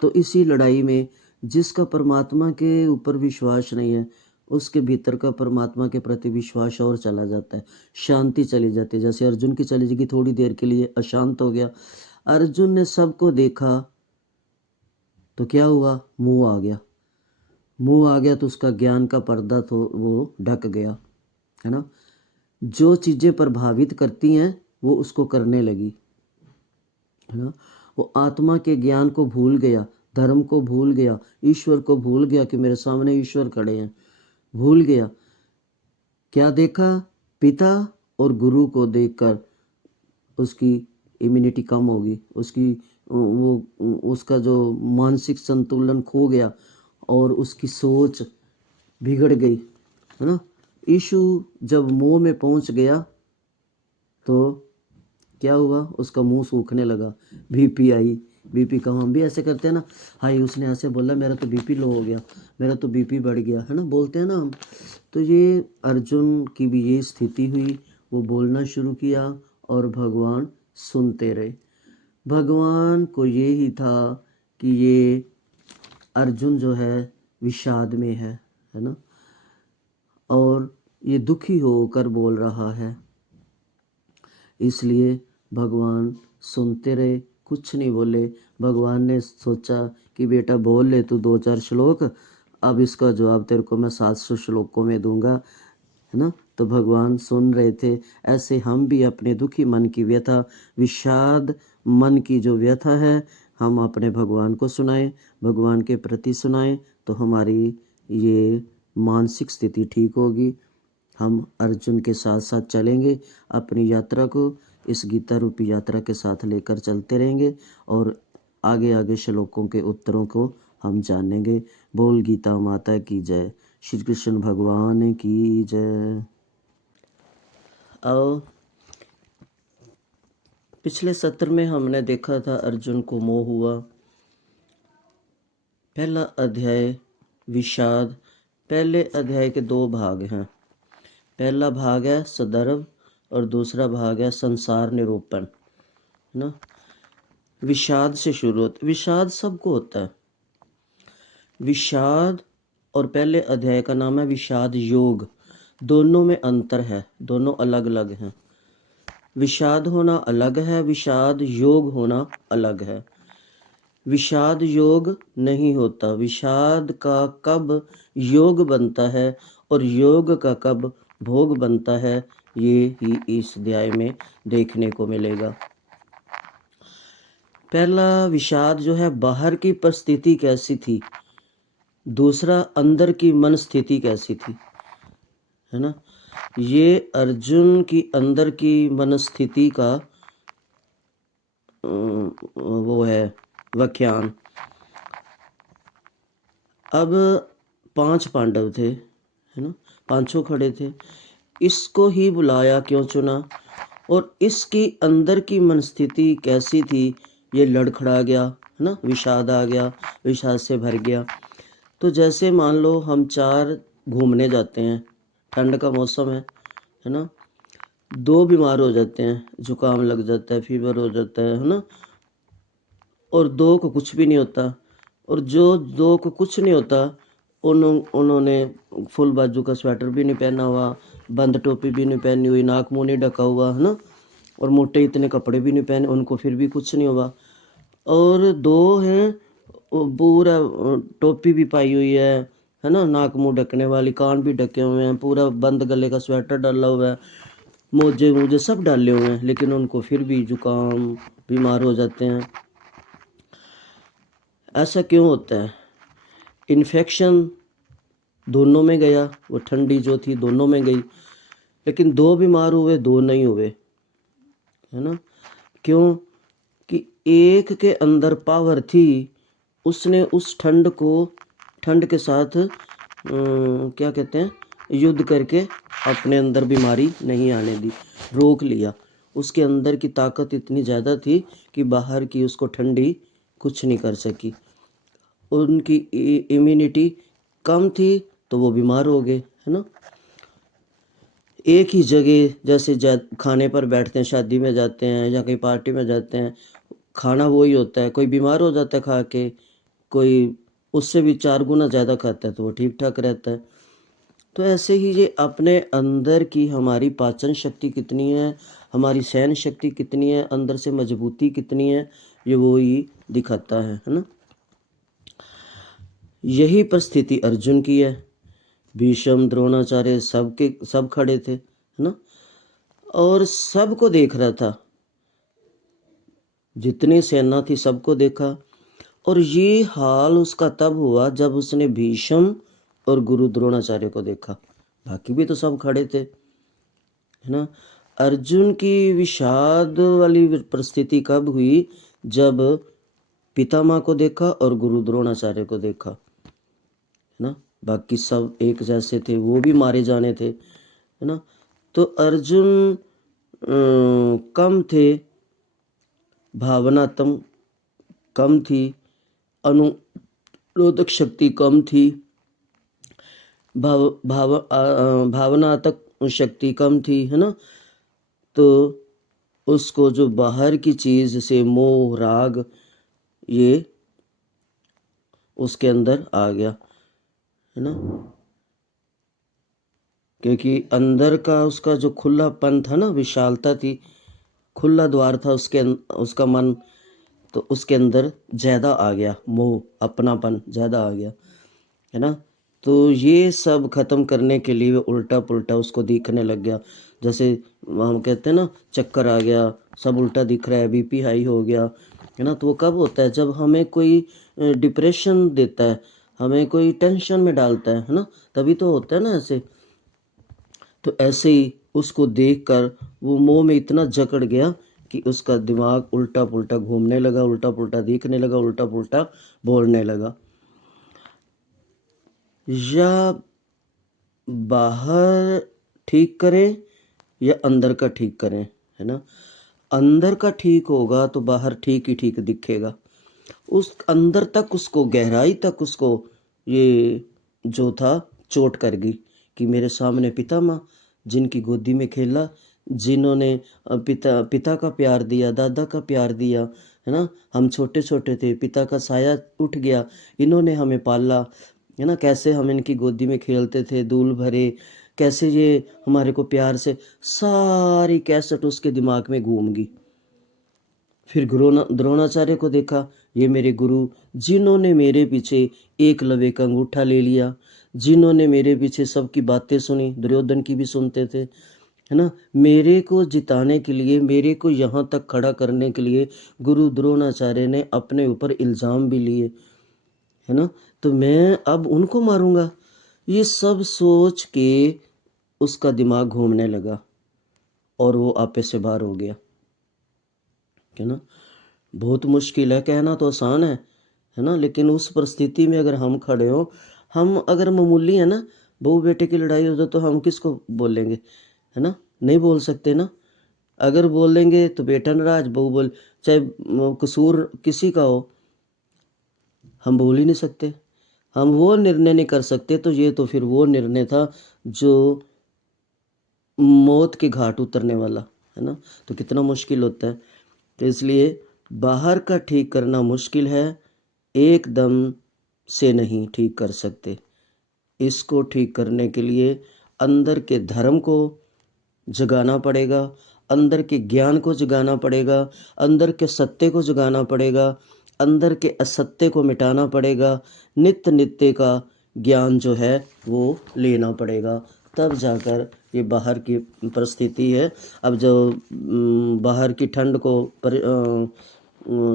तो इसी लड़ाई में जिसका परमात्मा के ऊपर विश्वास नहीं है, उसके भीतर का परमात्मा के प्रति विश्वास और चला जाता है, शांति चली जाती है। जैसे अर्जुन की चली जाएगी, थोड़ी देर के लिए अशांत हो गया। अर्जुन ने सबको देखा, तो क्या हुआ, मुंह आ गया। मुंह आ गया तो उसका ज्ञान का पर्दा तो वो ढक गया, है ना। जो चीज़ें प्रभावित करती हैं वो उसको करने लगी, है ना। वो आत्मा के ज्ञान को भूल गया, धर्म को भूल गया, ईश्वर को भूल गया कि मेरे सामने ईश्वर खड़े हैं, भूल गया। क्या देखा, पिता और गुरु को देखकर उसकी इम्यूनिटी कम होगी, उसकी वो उसका जो मानसिक संतुलन खो गया और उसकी सोच बिगड़ गई, है ना। यीशु जब मोह में पहुंच गया, तो क्या हुआ, उसका मुंह सूखने लगा, बीपी आई। बीपी का, हम भी ऐसे करते हैं ना, हाय उसने ऐसे बोला, मेरा तो बीपी लो हो गया, मेरा तो बीपी बढ़ गया, है ना, बोलते हैं ना हम। तो ये अर्जुन की भी ये स्थिति हुई, वो बोलना शुरू किया और भगवान सुनते रहे। भगवान को ये ही था कि ये अर्जुन जो है विषाद में है ना, और ये दुखी होकर बोल रहा है, इसलिए भगवान सुनते रहे, कुछ नहीं बोले। भगवान ने सोचा कि बेटा बोल ले तू 2-4 श्लोक, अब इसका जवाब तेरे को मैं 700 श्लोकों में दूंगा, है ना। तो भगवान सुन रहे थे। ऐसे हम भी अपने दुखी मन की व्यथा, विषाद मन की जो व्यथा है, हम अपने भगवान को सुनाएं, भगवान के प्रति सुनाएं, तो हमारी ये मानसिक स्थिति ठीक होगी। हम अर्जुन के साथ साथ चलेंगे, अपनी यात्रा को इस गीता रूपी यात्रा के साथ लेकर चलते रहेंगे और आगे आगे श्लोकों के उत्तरों को हम जानेंगे। बोल गीता माता की जय, श्री कृष्ण भगवान की जय। आओ, पिछले सत्र में हमने देखा था अर्जुन को मोह हुआ। पहला अध्याय विषाद। पहले अध्याय के 2 भाग हैं। पहला भाग है सदर्भ और दूसरा भाग है संसार निरूपण, है ना। विषाद से शुरू होता। विषाद सबको होता है। विषाद और पहले अध्याय का नाम है विषाद योग। दोनों में अंतर है, दोनों अलग अलग हैं। विषाद होना अलग है, विषाद योग होना अलग है। विषाद योग नहीं होता। विषाद का कब योग बनता है और योग का कब भोग बनता है, ये ही इस अध्याय में देखने को मिलेगा। पहला विषाद जो है बाहर की परिस्थिति कैसी थी, दूसरा अंदर की मन स्थिति कैसी थी, है ना। ये अर्जुन की अंदर की मन स्थिति का वो है व्याख्यान। अब 5 पांडव थे, है ना, 5 खड़े थे। इसको ही बुलाया क्यों चुना और इसकी अंदर की मनस्थिति कैसी थी, ये लड़खड़ा गया, है ना, विषाद आ गया, विषाद से भर गया। तो जैसे मान लो हम 4 घूमने जाते हैं, ठंड का मौसम है ना। 2 बीमार हो जाते हैं, जुकाम लग जाता है, फीवर हो जाता है ना, और 2 को कुछ भी नहीं होता। और जो 2 को कुछ नहीं होता उन्होंने फुल बाजू का स्वेटर भी नहीं पहना हुआ, बंद टोपी भी नहीं पहनी हुई, नाक मुंह नहीं ढका हुआ, है ना, और मोटे इतने कपड़े भी नहीं पहने, उनको फिर भी कुछ नहीं हुआ। और 2 हैं पूरा टोपी भी पाई हुई है ना, नाक मुंह ढकने वाली, कान भी ढके हुए हैं, पूरा बंद गले का स्वेटर डाला हुआ है, मोजे मुझे सब डाले हुए हैं, लेकिन उनको फिर भी जुकाम, बीमार हो जाते हैं। ऐसा क्यों होता है? इन्फेक्शन दोनों में गया, वो ठंडी जो थी दोनों में गई, लेकिन 2 बीमार हुए, 2 नहीं हुए, है ना। क्यों? कि एक के अंदर पावर थी, उसने उस ठंड के साथ क्या कहते हैं, युद्ध करके अपने अंदर बीमारी नहीं आने दी, रोक लिया। उसके अंदर की ताकत इतनी ज़्यादा थी कि बाहर की उसको ठंडी कुछ नहीं कर सकी। उनकी इम्यूनिटी कम थी तो वो बीमार हो गए, है ना। एक ही जगह जैसे खाने पर बैठते हैं, शादी में जाते हैं या कहीं पार्टी में जाते हैं, खाना वही होता है, कोई बीमार हो जाता है खा के, कोई उससे भी 4 गुना ज़्यादा खाता है तो वो ठीक ठाक रहता है। तो ऐसे ही ये अपने अंदर की हमारी पाचन शक्ति कितनी है, हमारी सहन शक्ति कितनी है, अंदर से मजबूती कितनी है, ये वो ही दिखाता है ना। यही परिस्थिति अर्जुन की है। भीष्म, द्रोणाचार्य सब खड़े थे, है ना, और सबको देख रहा था, जितनी सेना थी सबको देखा। और ये हाल उसका तब हुआ जब उसने भीष्म और गुरु द्रोणाचार्य को देखा। बाकी भी तो सब खड़े थे, है ना। अर्जुन की विषाद वाली परिस्थिति कब हुई? जब पितामह को देखा और गुरु द्रोणाचार्य को देखा, है ना। बाकी सब एक जैसे थे, वो भी मारे जाने थे, है ना। तो अर्जुन कम थे, भावनात्मक कम थी, अनुरोधक शक्ति कम थी, भावनात्मक शक्ति कम थी, है ना। तो उसको जो बाहर की चीज़ से मोह राग ये उसके अंदर आ गया, है ना। क्योंकि अंदर का उसका जो खुलापन था ना, विशालता थी, खुला द्वार था उसका मन, तो उसके अंदर ज़्यादा आ गया, मोह, अपनापन ज़्यादा आ गया, है ना। तो ये सब ख़त्म करने के लिए उल्टा पुल्टा उसको दिखने लग गया। जैसे हम कहते हैं ना, चक्कर आ गया, सब उल्टा दिख रहा है, बीपी हाई हो गया, है ना। तो वो कब होता है? जब हमें कोई डिप्रेशन देता है, हमें कोई टेंशन में डालता है ना, तभी तो होता है ना ऐसे। तो ऐसे ही उसको देखकर वो मोह में इतना जकड़ गया कि उसका दिमाग उल्टा पुल्टा घूमने लगा, उल्टा पुल्टा दिखने लगा, उल्टा पुल्टा बोलने लगा। या बाहर ठीक करें या अंदर का ठीक करें, है ना। अंदर का ठीक होगा तो बाहर ठीक ही ठीक दिखेगा। उस अंदर तक उसको, गहराई तक उसको ये जो था चोट कर गई कि मेरे सामने पिता माँ जिनकी गोदी में खेला, जिन्होंने पिता का प्यार दिया, दादा का प्यार दिया, है ना। हम छोटे छोटे थे, पिता का साया उठ गया, इन्होंने हमें पाला, है ना। कैसे हम इनकी गोदी में खेलते थे, धूल भरे, कैसे ये हमारे को प्यार से, सारी कैसेट उसके दिमाग में घूम गई। फिर द्रोणाचार्य को देखा, ये मेरे गुरु, जिन्होंने मेरे पीछे एकलव्य का अंगूठा ले लिया, जिन्होंने मेरे पीछे सबकी बातें सुनी, दुर्योधन की भी सुनते थे, है ना। मेरे को जिताने के लिए, मेरे को यहाँ तक खड़ा करने के लिए गुरु द्रोणाचार्य ने अपने ऊपर इल्ज़ाम भी लिए, है ना। तो मैं अब उनको मारूंगा, ये सब सोच के उसका दिमाग घूमने लगा और वो आपे से बाहर हो गया, है ना। बहुत मुश्किल है, कहना तो आसान है ना। लेकिन उस परिस्थिति में अगर हम खड़े हो, हम अगर मामूली है ना, बहू बेटे की लड़ाई हो जाए तो हम किसको बोलेंगे, है ना। नहीं बोल सकते ना। अगर बोलेंगे तो बेटा नाराज, बहू बोल, चाहे कसूर किसी का हो, हम बोल ही नहीं सकते, हम वो निर्णय नहीं कर सकते। तो ये तो फिर वो निर्णय था जो मौत के घाट उतरने वाला, है ना। तो कितना मुश्किल होता है। तो इसलिए बाहर का ठीक करना मुश्किल है, एकदम से नहीं ठीक कर सकते। इसको ठीक करने के लिए अंदर के धर्म को जगाना पड़ेगा, अंदर के ज्ञान को जगाना पड़ेगा, अंदर के सत्य को जगाना पड़ेगा, अंदर के असत्य को मिटाना पड़ेगा, नित्य नित्य का ज्ञान जो है वो लेना पड़ेगा। तब जाकर ये बाहर की परिस्थिति है, अब जो बाहर की ठंड को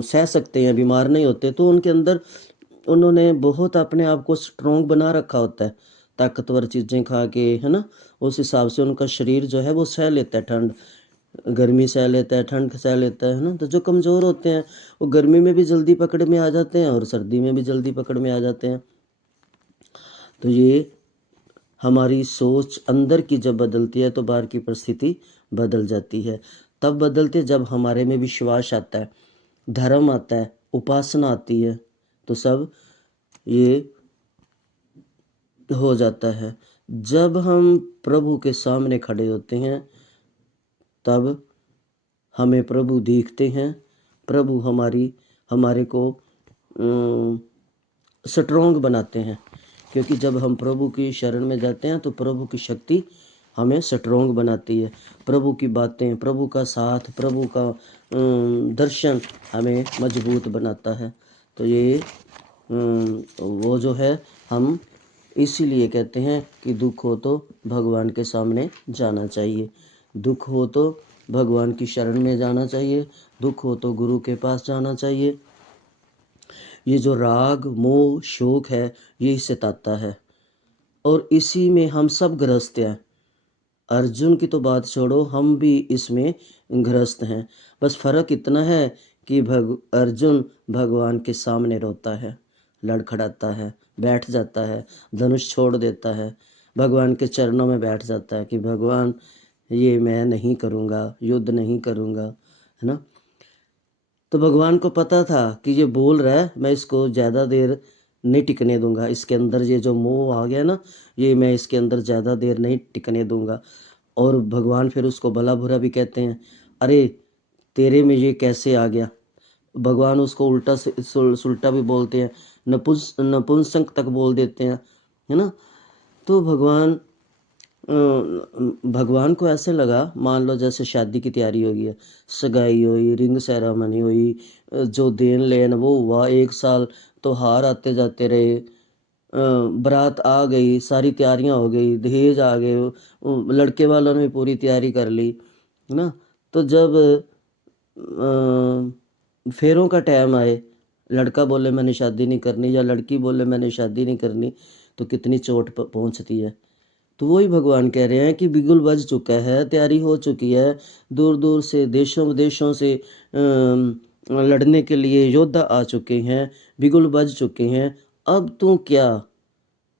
सह सकते हैं, बीमार नहीं होते, तो उनके अंदर उन्होंने बहुत अपने आप को स्ट्रोंग बना रखा होता है, ताकतवर चीज़ें खा के, है ना। उस हिसाब से उनका शरीर जो है वो सह लेता है, ठंड गर्मी सह लेता है, ठंड सह लेता है ना। तो जो कमज़ोर होते हैं वो गर्मी में भी जल्दी पकड़ में आ जाते हैं और सर्दी में भी जल्दी पकड़ में आ जाते हैं। तो ये हमारी सोच अंदर की जब बदलती है तो बाहर की परिस्थिति बदल जाती है। तब बदलती है जब हमारे में विश्वास आता है, धर्म आता है, उपासना आती है, तो सब ये हो जाता है। जब हम प्रभु के सामने खड़े होते हैं तब हमें प्रभु देखते हैं, प्रभु हमारे को स्ट्रोंग बनाते हैं। क्योंकि जब हम प्रभु की शरण में जाते हैं तो प्रभु की शक्ति हमें स्ट्रोंग बनाती है, प्रभु की बातें, प्रभु का साथ, प्रभु का दर्शन हमें मजबूत बनाता है। तो ये वो जो है, हम इसीलिए कहते हैं कि दुख हो तो भगवान के सामने जाना चाहिए, दुख हो तो भगवान की शरण में जाना चाहिए, दुख हो तो गुरु के पास जाना चाहिए। ये जो राग मोह शोक है यही सताता है और इसी में हम सब ग्रस्त हैं। अर्जुन की तो बात छोड़ो, हम भी इसमें ग्रस्त हैं। बस फर्क इतना है कि अर्जुन भगवान के सामने रोता है, लड़खड़ाता है, बैठ जाता है, धनुष छोड़ देता है, भगवान के चरणों में बैठ जाता है कि भगवान ये मैं नहीं करूँगा, युद्ध नहीं करूँगा, है ना। तो भगवान को पता था कि ये बोल रहा है, मैं इसको ज़्यादा देर नहीं टिकने दूंगा, इसके अंदर ये जो मोह आ गया ना, ये मैं इसके अंदर ज़्यादा देर नहीं टिकने दूंगा। और भगवान फिर उसको भला बुरा भी कहते हैं, अरे तेरे में ये कैसे आ गया। भगवान उसको उल्टा से सुलटा भी बोलते हैं, नपुंसक तक बोल देते हैं, है ना। तो भगवान भगवान को ऐसे लगा, मान लो जैसे शादी की तैयारी हो गई है, सगाई हुई, रिंग सेरेमनी हुई, जो देन लेन वो हुआ, 1 साल तो हार आते जाते रहे, बारात आ गई, सारी तैयारियां हो गई, दहेज आ गए, लड़के वालों ने भी पूरी तैयारी कर ली, है ना। तो जब फेरों का टाइम आए, लड़का बोले मैंने शादी नहीं करनी या लड़की बोले मैंने शादी नहीं करनी, तो कितनी चोट पहुंचती है। तो वही भगवान कह रहे हैं कि बिगुल बज चुका है, तैयारी हो चुकी है, दूर दूर से देशों विदेशों से लड़ने के लिए योद्धा आ चुके हैं, बिगुल बज चुके हैं। अब तू क्या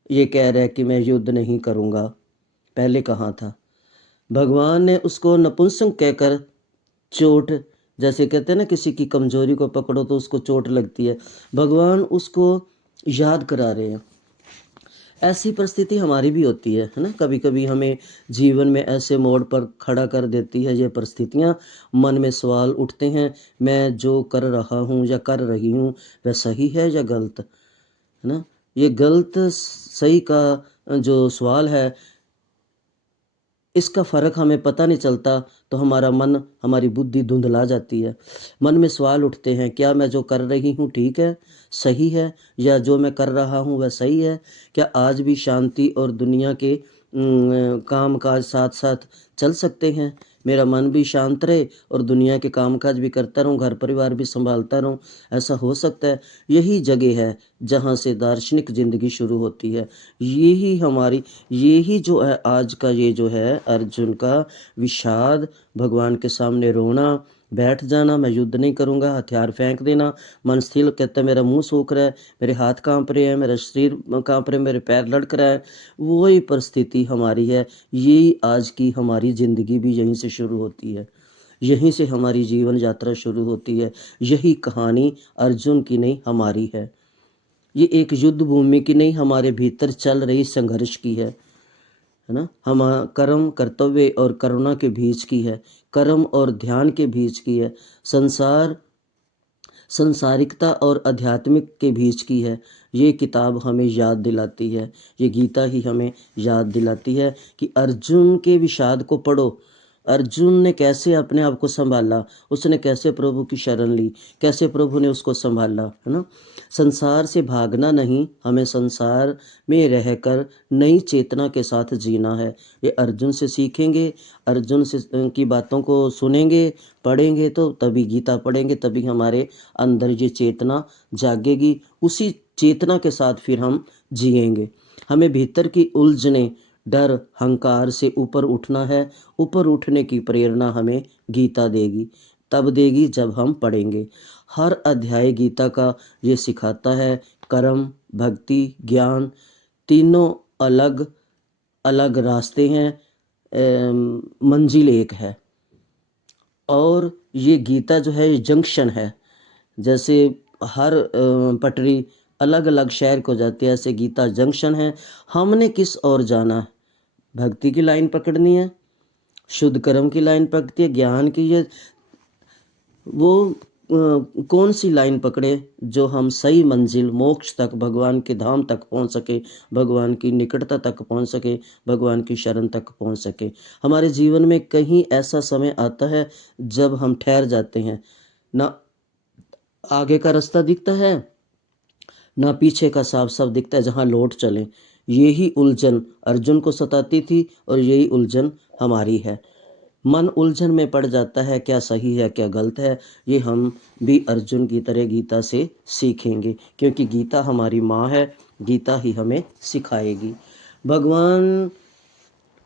ये कह रहा है कि मैं युद्ध नहीं करूँगा, पहले कहाँ था। भगवान ने उसको नपुंसक कहकर चोट, जैसे कहते हैं ना किसी की कमजोरी को पकड़ो तो उसको चोट लगती है, भगवान उसको याद करा रहे हैं। ऐसी परिस्थिति हमारी भी होती है ना। कभी कभी हमें जीवन में ऐसे मोड़ पर खड़ा कर देती है ये परिस्थितियाँ, मन में सवाल उठते हैं, मैं जो कर रहा हूँ या कर रही हूँ वह सही है या गलत, है ना। ये गलत सही का जो सवाल है, इसका फ़र्क हमें पता नहीं चलता, तो हमारा मन, हमारी बुद्धि धुंधला जाती है। मन में सवाल उठते हैं, क्या मैं जो कर रही हूँ ठीक है, सही है, या जो मैं कर रहा हूँ वह सही है। क्या आज भी शांति और दुनिया के काम काज साथ साथ चल सकते हैं, मेरा मन भी शांत रहे और दुनिया के काम काज भी करता रहूँ, घर परिवार भी संभालता रहूँ, ऐसा हो सकता है। यही जगह है जहाँ से दार्शनिक ज़िंदगी शुरू होती है। यही जो है आज का, ये जो है अर्जुन का विषाद, भगवान के सामने रोना, बैठ जाना, मैं युद्ध नहीं करूंगा, हथियार फेंक देना, मन स्थिर, कहता है मेरा मुंह सूख रहा है, मेरे हाथ कांप रहे हैं, मेरा शरीर कांप रहे हैं, मेरे पैर लड़क रहा है। वही परिस्थिति हमारी है। यही आज की हमारी ज़िंदगी भी यहीं से शुरू होती है, यहीं से हमारी जीवन यात्रा शुरू होती है। यही कहानी अर्जुन की नहीं, हमारी है। ये एक युद्ध भूमि की नहीं, हमारे भीतर चल रही संघर्ष की है ना। हम कर्म, कर्तव्य और करुणा के बीच की है, कर्म और ध्यान के बीच की है, संसार, संसारिकता और आध्यात्मिक के बीच की है। ये किताब हमें याद दिलाती है, ये गीता ही हमें याद दिलाती है कि अर्जुन के विषाद को पढ़ो। अर्जुन ने कैसे अपने आप को संभाला, उसने कैसे प्रभु की शरण ली, कैसे प्रभु ने उसको संभाला, है ना। संसार से भागना नहीं, हमें संसार में रहकर नई चेतना के साथ जीना है। ये अर्जुन से सीखेंगे, अर्जुन से की बातों को सुनेंगे, पढ़ेंगे, तो तभी गीता पढ़ेंगे, तभी हमारे अंदर ये चेतना जागेगी। उसी चेतना के साथ फिर हम जिएंगे। हमें भीतर की उलझने, डर, हंकार से ऊपर उठना है। ऊपर उठने की प्रेरणा हमें गीता देगी, तब देगी जब हम पढ़ेंगे। हर अध्याय गीता का ये सिखाता है, कर्म, भक्ति, ज्ञान, तीनों अलग अलग रास्ते हैं, मंजिल एक है। और ये गीता जो है ये जंक्शन है। जैसे हर पटरी अलग अलग शहर को जाती है, ऐसे गीता जंक्शन है। हमने किस ओर जाना है, भक्ति की लाइन पकड़नी है, शुद्ध कर्म की लाइन पकड़ती है, ज्ञान की, ये वो कौन सी लाइन पकड़े जो हम सही मंजिल, मोक्ष तक, भगवान के धाम तक पहुंच सके, भगवान की निकटता तक पहुंच सके, भगवान की शरण तक पहुंच सके। हमारे जीवन में कहीं ऐसा समय आता है जब हम ठहर जाते हैं, ना आगे का रास्ता दिखता है, ना पीछे का साफ साफ दिखता है जहाँ लौट चलें। यही उलझन अर्जुन को सताती थी और यही उलझन हमारी है। मन उलझन में पड़ जाता है, क्या सही है क्या गलत है। ये हम भी अर्जुन की तरह गीता से सीखेंगे, क्योंकि गीता हमारी माँ है, गीता ही हमें सिखाएगी। भगवान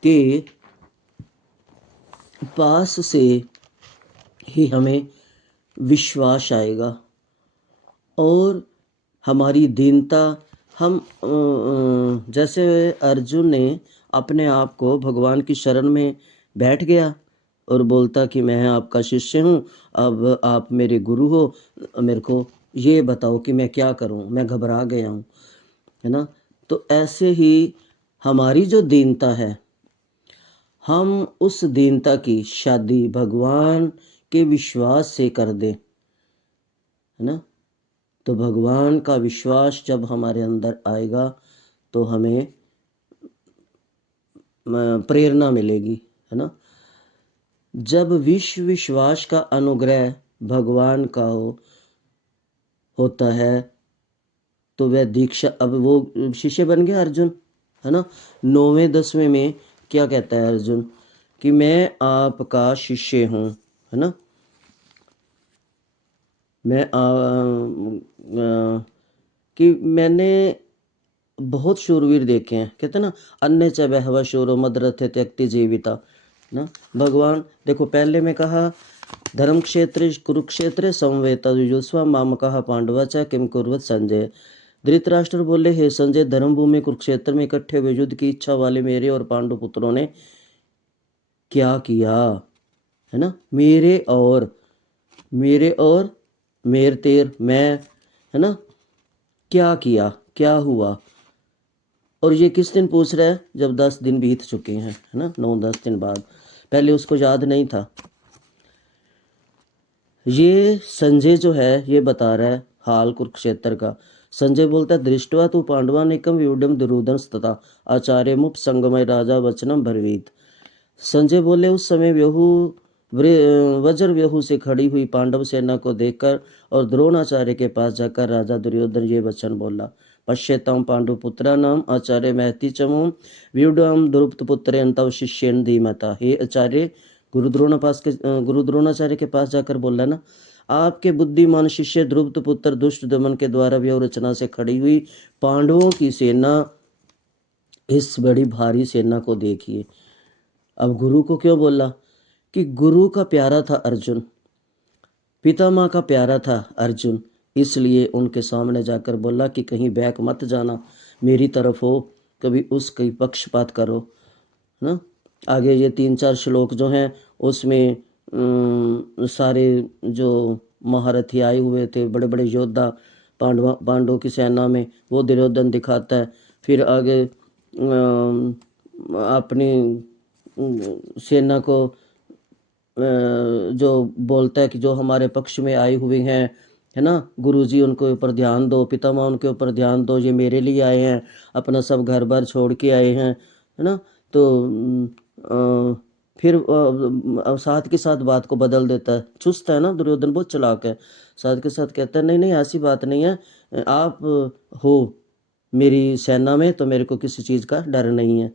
के पास से ही हमें विश्वास आएगा और हमारी दीनता, हम जैसे अर्जुन ने अपने आप को भगवान की शरण में बैठ गया और बोलता कि मैं आपका शिष्य हूँ, अब आप मेरे गुरु हो, मेरे को ये बताओ कि मैं क्या करूँ, मैं घबरा गया हूँ, है ना। तो ऐसे ही हमारी जो दीनता है, हम उस दीनता की शादी भगवान के विश्वास से कर दें, है ना। तो भगवान का विश्वास जब हमारे अंदर आएगा तो हमें प्रेरणा मिलेगी, है ना। जब विश्वास का अनुग्रह भगवान का होता है तो वह दीक्षा, अब वो शिष्य बन गया अर्जुन, है ना। 9वें 10वें में क्या कहता है अर्जुन कि मैं आपका शिष्य हूँ, है ना। मैं कि मैंने बहुत शूरवीर देखे हैं, कहते हैं ना, अन्य च बहवा शूरो मदरथ त्यक्ति जीविता, ना। भगवान देखो, पहले में कहा धर्म क्षेत्र कुरुक्षेत्र संवेता युजुस्वा माम कहा पांडवा च किम कुर्वत संजय। धृतराष्ट्र बोले, हे संजय, धर्म भूमि कुरुक्षेत्र में इकट्ठे हुए युद्ध की इच्छा वाले मेरे और पांडु पुत्रों ने क्या किया, है ना। मेरे और मेर तेर मैं, है ना, क्या किया, क्या हुआ। और ये किस दिन पूछ रहा है, जब 10 दिन बीत चुके हैं, है ना, 9-10 दिन बाद। पहले उसको याद नहीं था। ये संजय जो है ये बता रहा है हाल कुरुक्षेत्र का। संजय बोलता है, दृष्टवा तू पांडवानिकम व्यूढ़ दुर्योधन तथा आचार्य मुप संगमय राजा वचनम भरवीत। संजय बोले, उस समय वज्र व्यूह से खड़ी हुई पांडव सेना को देखकर और द्रोणाचार्य के पास जाकर राजा दुर्योधन ये वचन बोला, पश्यताम पांडुपुत्रा नाम आचार्य महति चमोम व्यूढ़ द्रुपद पुत्र तव शिष्यन धीमता। हे आचार्य, गुरु द्रोणाचार्य के पास जाकर बोला ना, आपके बुद्धिमान शिष्य द्रुपद पुत्र दुष्ट दमन के द्वारा व्यूह रचना से खड़ी हुई पांडवों की सेना, इस बड़ी भारी सेना को देखिए। अब गुरु को क्यों बोला कि गुरु का प्यारा था अर्जुन, पितामह का प्यारा था अर्जुन, इसलिए उनके सामने जाकर बोला कि कहीं बैक मत जाना, मेरी तरफ हो, कभी उसकी पक्षपात करो, ना। आगे ये 3-4 श्लोक जो हैं उसमें सारे जो महारथी आए हुए थे, बड़े बड़े योद्धा पांडवों की सेना में, वो दुर्योधन दिखाता है। फिर आगे अपनी सेना को जो बोलता है कि जो हमारे पक्ष में आए हुए हैं, है ना, गुरुजी उनके ऊपर ध्यान दो, पितामह उनके ऊपर ध्यान दो, ये मेरे लिए आए हैं, अपना सब घर बार छोड़ के आए हैं, है ना। तो फिर साथ के साथ बात को बदल देता है, चुस्त है ना दुर्योधन, बहुत चालाक है। साथ के साथ कहता है, नहीं नहीं ऐसी बात नहीं है, आप हो मेरी सेना में तो मेरे को किसी चीज़ का डर नहीं है,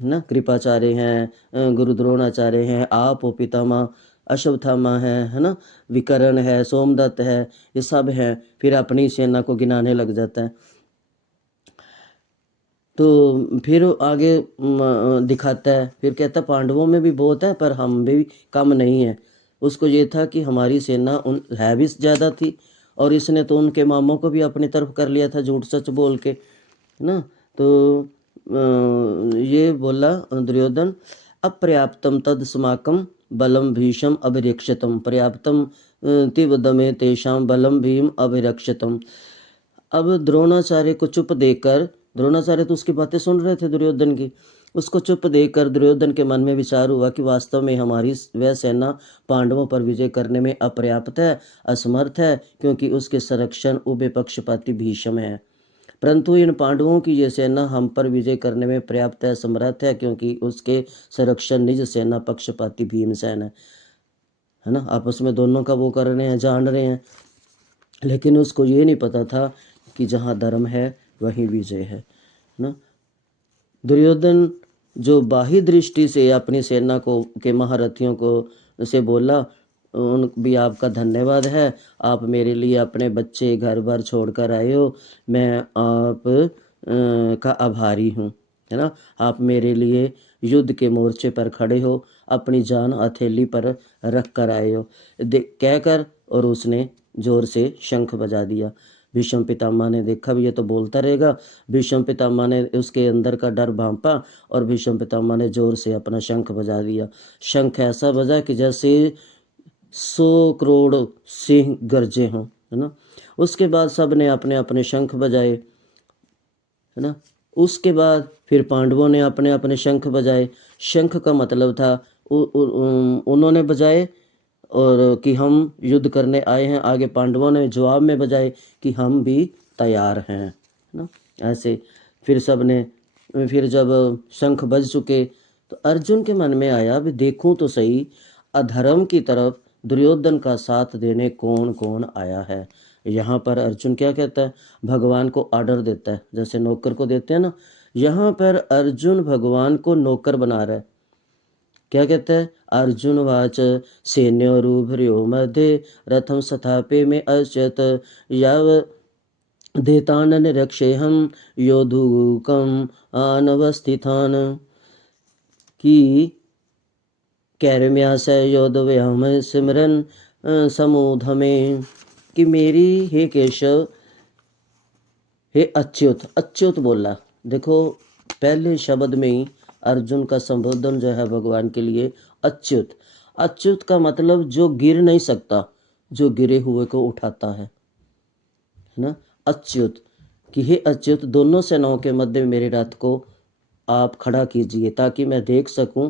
ना। कृपाचार्य हैं, गुरु द्रोणाचार्य हैं, आप हो पितामह, अश्वत्थामा है ना, विकर्ण है, सोमदत्त है, ये सब हैं। फिर अपनी सेना को गिनाने लग जाता है। तो फिर आगे दिखाता है, फिर कहता है पांडवों में भी बहुत है पर हम भी कम नहीं है। उसको ये था कि हमारी सेना उन है भी ज़्यादा थी, और इसने तो उनके मामों को भी अपनी तरफ कर लिया था झूठ सच बोल के, है ना। तो ये बोला दुर्योधन, अपर्याप्तम तदस्माकं बलम भीषम अभिरक्षितम पर्याप्तम तिवदमे तेषां बलम भीम अभिरक्षितम। अब द्रोणाचार्य को चुप देकर, द्रोणाचार्य तो उसकी बातें सुन रहे थे दुर्योधन की, उसको चुप देकर दुर्योधन के मन में विचार हुआ कि वास्तव में हमारी वह सेना पांडवों पर विजय करने में अपर्याप्त है, असमर्थ है, क्योंकि उसके संरक्षण उभय पक्षपाती भीष्म है। परंतु इन पांडवों की ये सेना हम पर विजय करने में पर्याप्त है, समर्थ है, क्योंकि उसके संरक्षण निज सेना पक्षपाती भीमसेन है ना। आपस में दोनों का वो कर रहे हैं, जान रहे हैं, लेकिन उसको ये नहीं पता था कि जहाँ धर्म है वहीं विजय है ना। दुर्योधन जो बाह्य दृष्टि से अपनी सेना को के महारथियों को से बोला, उन भी आपका धन्यवाद है, आप मेरे लिए अपने बच्चे घर बार छोड़कर आए हो, मैं आप का आभारी हूँ, है ना। आप मेरे लिए युद्ध के मोर्चे पर खड़े हो, अपनी जान हथेली पर रख कर आए हो, कहकर, और उसने जोर से शंख बजा दिया। भीष्म पितामह ने देखा भी ये तो बोलता रहेगा, भीष्म पितामह ने उसके अंदर का डर भांपा और भीष्म पितामह ने जोर से अपना शंख बजा दिया। शंख ऐसा बजा कि जैसे 100 करोड़ सिंह गरजे हों, है ना। उसके बाद सब ने अपने अपने शंख बजाए, है ना। उसके बाद फिर पांडवों ने अपने अपने शंख बजाए। शंख का मतलब था उन्होंने बजाए और कि हम युद्ध करने आए हैं, आगे पांडवों ने जवाब में बजाए कि हम भी तैयार हैं, है ना। ऐसे फिर सब ने फिर जब शंख बज चुके तो अर्जुन के मन में आया, भी देखूं तो सही अधर्म की तरफ दुर्योधन का साथ देने कौन कौन आया है। यहाँ पर अर्जुन क्या कहता है, भगवान को ऑर्डर देता है, जैसे नौकर को देते हैं ना। यहाँ पर अर्जुन भगवान को नौकर बना रहा है। क्या कहता है, अर्जुन वाच सैन्योरुभ्यो मध्ये रथम स्थापे में अच्युत याव देतानन रक्षेहम योधुकम अनवस्थितान। की कैरम्यास योधव्यम सिमरन समूधमे। कि मेरी हे केशव, हे अच्युत, अच्युत बोला। देखो पहले शब्द में ही अर्जुन का संबोधन जो है भगवान के लिए अच्युत। अच्युत का मतलब जो गिर नहीं सकता, जो गिरे हुए को उठाता है ना, अच्युत। कि हे अच्युत, दोनों सेनाओं के मध्य में मेरे रथ को आप खड़ा कीजिए ताकि मैं देख सकूं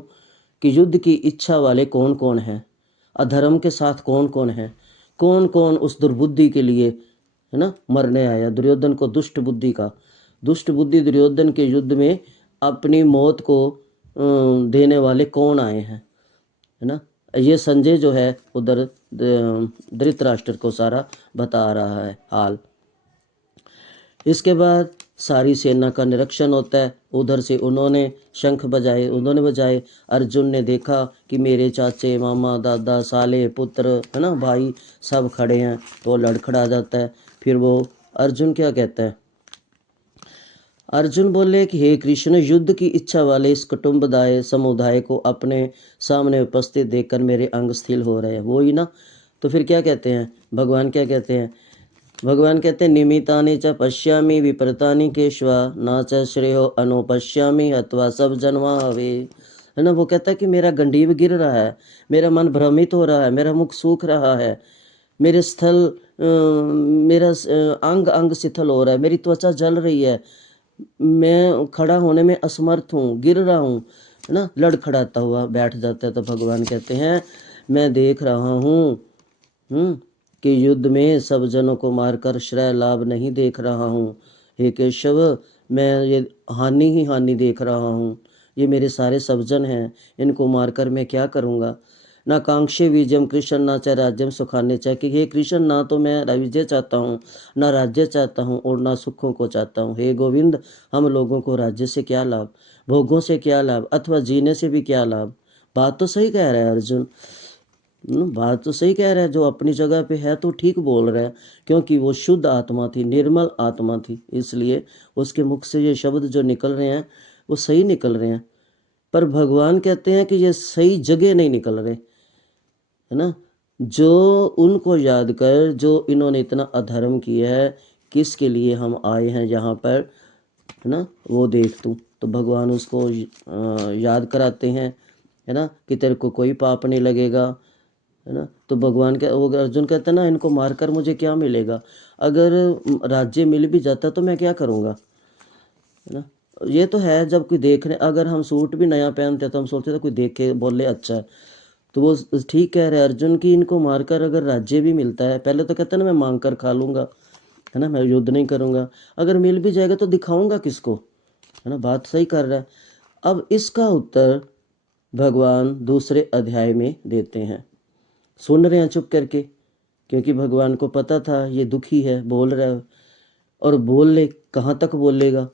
कि युद्ध की इच्छा वाले कौन कौन हैं, अधर्म के साथ कौन कौन है, कौन कौन उस दुर्बुद्धि के लिए है ना मरने आया। दुर्योधन को दुष्ट बुद्धि का, दुष्ट बुद्धि दुर्योधन के युद्ध में अपनी मौत को देने वाले कौन आए हैं, है ना। ये संजय जो है उधर धृतराष्ट्र को सारा बता रहा है हाल। इसके बाद सारी सेना का निरीक्षण होता है। उधर से उन्होंने शंख बजाए, उन्होंने बजाए। अर्जुन ने देखा कि मेरे चाचे, मामा, दादा, साले, पुत्र, है ना, भाई सब खड़े हैं, तो वो लड़खड़ा जाता है। फिर वो अर्जुन क्या कहता है, अर्जुन बोले कि हे कृष्ण, युद्ध की इच्छा वाले इस कुटुंबदाय समुदाय को अपने सामने उपस्थित देखकर मेरे अंग स्थिर हो रहे हैं। वो ही ना। तो फिर क्या कहते हैं भगवान, क्या कहते हैं, भगवान कहते हैं निमितानि च पश्यामि विपरीतानि केशवा न च श्रेयो अनुपश्यामि अथवा सब जन्मा हवे। है ना। वो कहता है कि मेरा गंडीव गिर रहा है, मेरा मन भ्रमित हो रहा है, मेरा मुख सूख रहा है, मेरे स्थल मेरा अंग अंग शिथिल हो रहा है, मेरी त्वचा जल रही है, मैं खड़ा होने में असमर्थ हूँ, गिर रहा हूँ, है ना। लड़खड़ाता हुआ बैठ जाता है। तो भगवान कहते हैं मैं देख रहा हूँ कि युद्ध में सब जनों को मारकर श्रेय लाभ नहीं देख रहा हूँ। हे केशव, मैं ये हानि ही हानि देख रहा हूँ। ये मेरे सारे सज्जन हैं, इनको मारकर मैं क्या करूँगा। ना कांक्षे विजयम कृष्ण ना चाहे राज्यम सुखाने चाहे। कि हे कृष्ण, ना तो मैं विजय चाहता हूँ, ना राज्य चाहता हूँ, और ना सुखों को चाहता हूँ। हे गोविंद, हम लोगों को राज्य से क्या लाभ, भोगों से क्या लाभ, अथवा जीने से भी क्या लाभ। बात तो सही कह रहा है अर्जुन, बात तो सही कह रहा है। जो अपनी जगह पे है तो ठीक बोल रहा है, क्योंकि वो शुद्ध आत्मा थी, निर्मल आत्मा थी, इसलिए उसके मुख से ये शब्द जो निकल रहे हैं वो सही निकल रहे हैं। पर भगवान कहते हैं कि ये सही जगह नहीं निकल रहे, है ना। जो उनको याद कर, जो इन्होंने इतना अधर्म किया है, किसके लिए हम आए हैं यहाँ पर, है ना, वो देख तू। तो भगवान उसको याद कराते हैं, है ना, कि तेरे को कोई पाप नहीं लगेगा, है ना। तो भगवान का वो अर्जुन कहता है ना, इनको मारकर मुझे क्या मिलेगा, अगर राज्य मिल भी जाता तो मैं क्या करूँगा, है ना। ये तो है, जब कोई देखने, अगर हम सूट भी नया पहनते तो हम सोचते थे कोई देख के बोले अच्छा है, तो वो ठीक कह रहे हैं अर्जुन की इनको मारकर अगर राज्य भी मिलता है, पहले तो कहता है ना मैं मांग कर खा लूँगा, है ना, मैं युद्ध नहीं करूँगा, अगर मिल भी जाएगा तो दिखाऊंगा किसको, है ना। बात सही कर रहा है। अब इसका उत्तर भगवान दूसरे अध्याय में देते हैं। सुन रहे हैं चुप करके, क्योंकि भगवान को पता था ये दुखी है, बोल रहा है, और बोल ले कहाँ तक बोलेगा।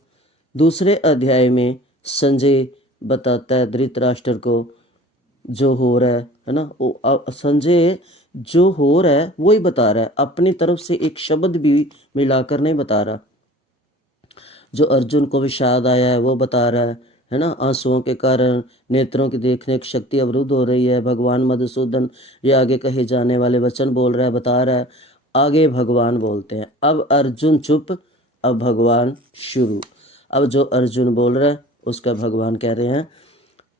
दूसरे अध्याय में संजय बताता है धृतराष्ट्र को जो हो रहा है ना। वो संजय जो हो रहा है वही बता रहा है, अपनी तरफ से एक शब्द भी मिलाकर नहीं बता रहा। जो अर्जुन को विषाद आया है वो बता रहा है ना। आंसुओं के कारण नेत्रों की देखने की शक्ति अवरुद्ध हो रही है। भगवान मधुसूदन ये आगे कहे जाने वाले वचन बोल रहा है, बता रहा है। आगे भगवान बोलते हैं, अब अर्जुन चुप, अब भगवान शुरू। अब जो अर्जुन बोल रहा है उसका भगवान कह रहे हैं,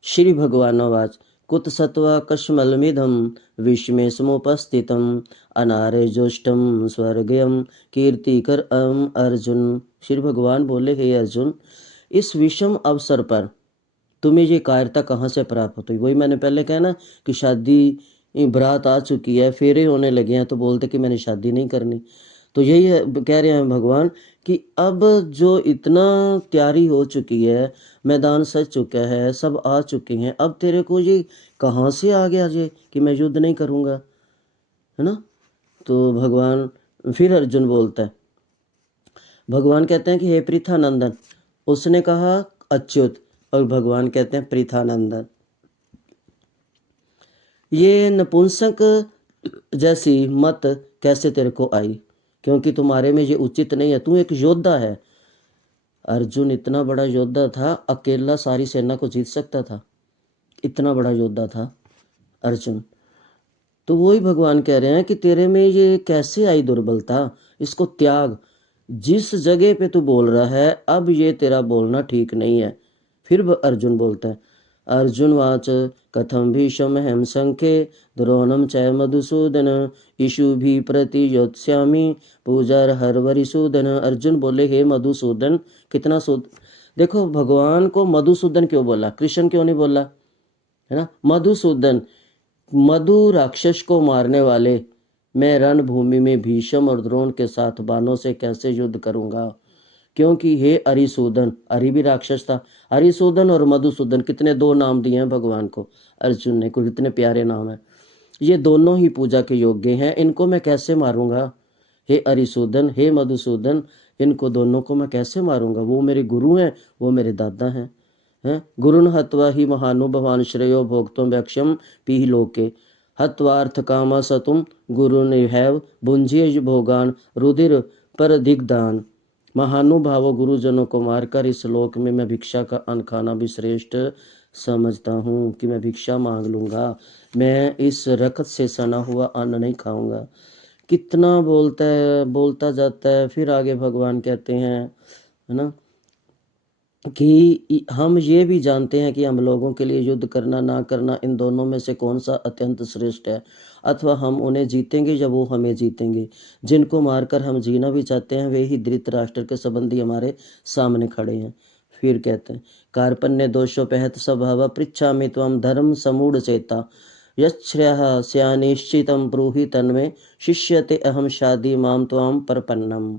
श्री भगवानोवाच कुतसत्वा कश्मलमिदं विश्वे समुपस्थितम् अनारे ज्योष्टम स्वर्गयम कीर्तिकर अर्जुन। श्री भगवान बोले, हे अर्जुन, इस विषम अवसर पर तुम्हें ये कायरता कहाँ से प्राप्त हुई। वही मैंने पहले कहा ना कि शादी बारात आ चुकी है, फेरे होने लगे हैं, तो बोलते कि मैंने शादी नहीं करनी। तो यही कह रहे हैं भगवान कि अब जो इतना तैयारी हो चुकी है, मैदान सज चुका है, सब आ चुके हैं, अब तेरे को ये कहाँ से आ गया ये कि मैं युद्ध नहीं करूँगा, है ना। तो भगवान फिर अर्जुन बोलता है, भगवान कहते हैं कि हे पृथानंदन, उसने कहा अच्युत, और भगवान कहते हैं पृथानंदन। ये नपुंसक जैसी मत कैसे तेरे को आई, क्योंकि तुम्हारे में ये उचित नहीं है, तू एक योद्धा है। अर्जुन इतना बड़ा योद्धा था, अकेला सारी सेना को जीत सकता था, इतना बड़ा योद्धा था अर्जुन। तो वही भगवान कह रहे हैं कि तेरे में ये कैसे आई दुर्बलता, इसको त्याग। जिस जगह पे तू बोल रहा है अब ये तेरा बोलना ठीक नहीं है। फिर अर्जुन बोलता है, अर्जुन वाच कथम भीषम हम संख्ये द्रोणम च मधुसूदन ईशु भी प्रति योत्स्यामी पूजार हरवरिसूदन। अर्जुन बोले, हे मधुसूदन, कितना देखो भगवान को मधुसूदन क्यों बोला, कृष्ण क्यों नहीं बोला, है ना। मधुसूदन, मधु राक्षस को मारने वाले, मैं रणभूमि में भीष्म और द्रोण के साथ बाणों से कैसे युद्ध करूंगा, क्योंकि हे अरिसूदन, अरि भी राक्षस था, अरिसूदन और मधुसूदन, कितने दो नाम दिए हैं भगवान को अर्जुन ने, को कितने प्यारे नाम है। ये दोनों ही पूजा के योग्य हैं, इनको मैं कैसे मारूंगा, हे अरिसूदन, हे मधुसूदन, इनको दोनों को मैं कैसे मारूंगा, वो मेरे गुरु हैं, वो मेरे दादा हैं। गुरुन हत्वा ही महानुभवान श्रेयो भोक्तुम वक्ष्यम पीह लोके हत्वार्थ कामा सतुम गुरुनिहैव भुंजिय भोगान रुधिर पर दिग्दान। महानुभाव गुरुजनों को मारकर इस लोक में मैं भिक्षा का अन्न खाना भी श्रेष्ठ समझता हूँ, कि मैं भिक्षा मांग लूँगा, मैं इस रक्त से सना हुआ अन्न नहीं खाऊंगा। कितना बोलता है, बोलता जाता है। फिर आगे भगवान कहते हैं, है ना, कि हम ये भी जानते हैं कि हम लोगों के लिए युद्ध करना ना करना, इन दोनों में से कौन सा अत्यंत श्रेष्ठ है, अथवा हम उन्हें जीतेंगे या वो हमें जीतेंगे। जिनको मारकर हम जीना भी चाहते हैं, वे ही धृतराष्ट्र के संबंधी हमारे सामने खड़े हैं। फिर कहते हैं, कार्पण्य दोषोपहत स्वभाव पृच्छामि त्वं धर्म समूढ़ चेता यच्छ्रयः स्यानिश्चितं ब्रूहि तन्मे शिष्यते अहम शादी माम त्वाम परपन्नम।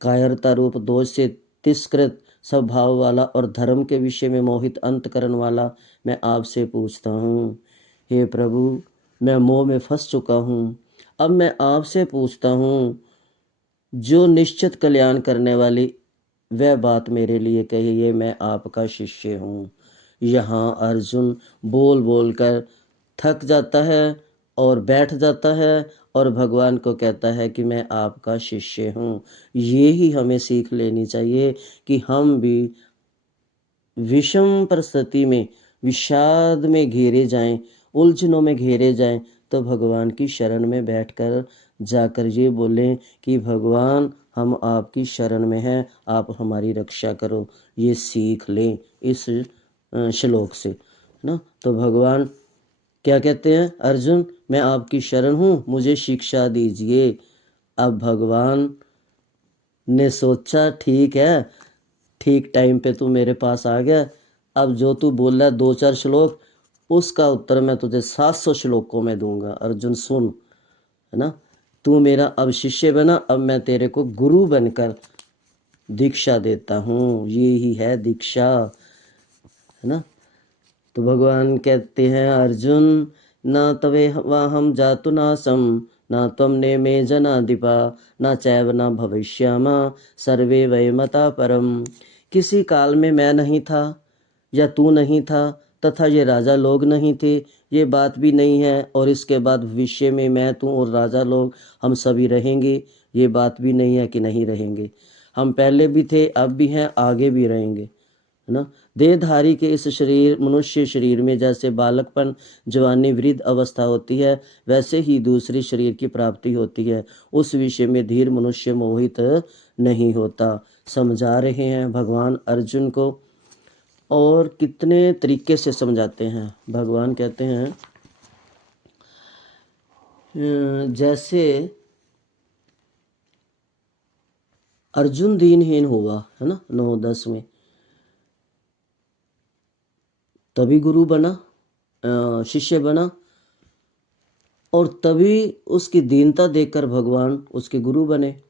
कायरता रूप दोष से तिरस्कृत स्वभाव वाला और धर्म के विषय में मोहित अंतकरण वाला, मैं आपसे पूछता हूँ, हे प्रभु, मैं मोह में फंस चुका हूँ। अब मैं आपसे पूछता हूँ, जो निश्चित कल्याण करने वाली वह बात मेरे लिए कहिए, मैं आपका शिष्य हूँ। यहाँ अर्जुन बोल बोल कर थक जाता है और बैठ जाता है और भगवान को कहता है कि मैं आपका शिष्य हूँ। ये ही हमें सीख लेनी चाहिए कि हम भी विषम परिस्थिति में, विषाद में घेरे जाएं, उलझनों में घेरे जाएं, तो भगवान की शरण में बैठकर जाकर ये बोलें कि भगवान, हम आपकी शरण में हैं, आप हमारी रक्षा करो। ये सीख लें इस श्लोक से, है ना। तो भगवान क्या कहते हैं, अर्जुन, मैं आपकी शरण हूँ, मुझे शिक्षा दीजिए। अब भगवान ने सोचा, ठीक है, ठीक टाइम पे तू मेरे पास आ गया, अब जो तू बोल रहा है 2-4 श्लोक, उसका उत्तर मैं तुझे 700 श्लोकों में दूंगा। अर्जुन सुन, है ना, तू मेरा अब शिष्य बना, अब मैं तेरे को गुरु बनकर दीक्षा देता हूँ, ये ही है दीक्षा, है ना। तो भगवान कहते हैं, अर्जुन, न तवे वाहम जातु नासम न त्वं ने मे जनाधिपा न चैव न भविष्यामा सर्वे वै मता परम। किसी काल में मैं नहीं था या तू नहीं था, तथा ये राजा लोग नहीं थे, ये बात भी नहीं है, और इसके बाद भविष्य में मैं, तू और राजा लोग हम सभी रहेंगे, ये बात भी नहीं है कि नहीं रहेंगे। हम पहले भी थे, अब भी हैं, आगे भी रहेंगे, है ना। देहधारी के इस शरीर, मनुष्य शरीर में जैसे बालकपन, जवानी, वृद्ध अवस्था होती है, वैसे ही दूसरी शरीर की प्राप्ति होती है। उस विषय में धीर मनुष्य मोहित नहीं होता। समझा रहे हैं भगवान अर्जुन को, और कितने तरीके से समझाते हैं। भगवान कहते हैं, जैसे अर्जुन दीनहीन हुआ, है ना, 9-10 में, तभी गुरु बना, शिष्य बना। और तभी उसकी दीनता देखकर भगवान उसके गुरु बने।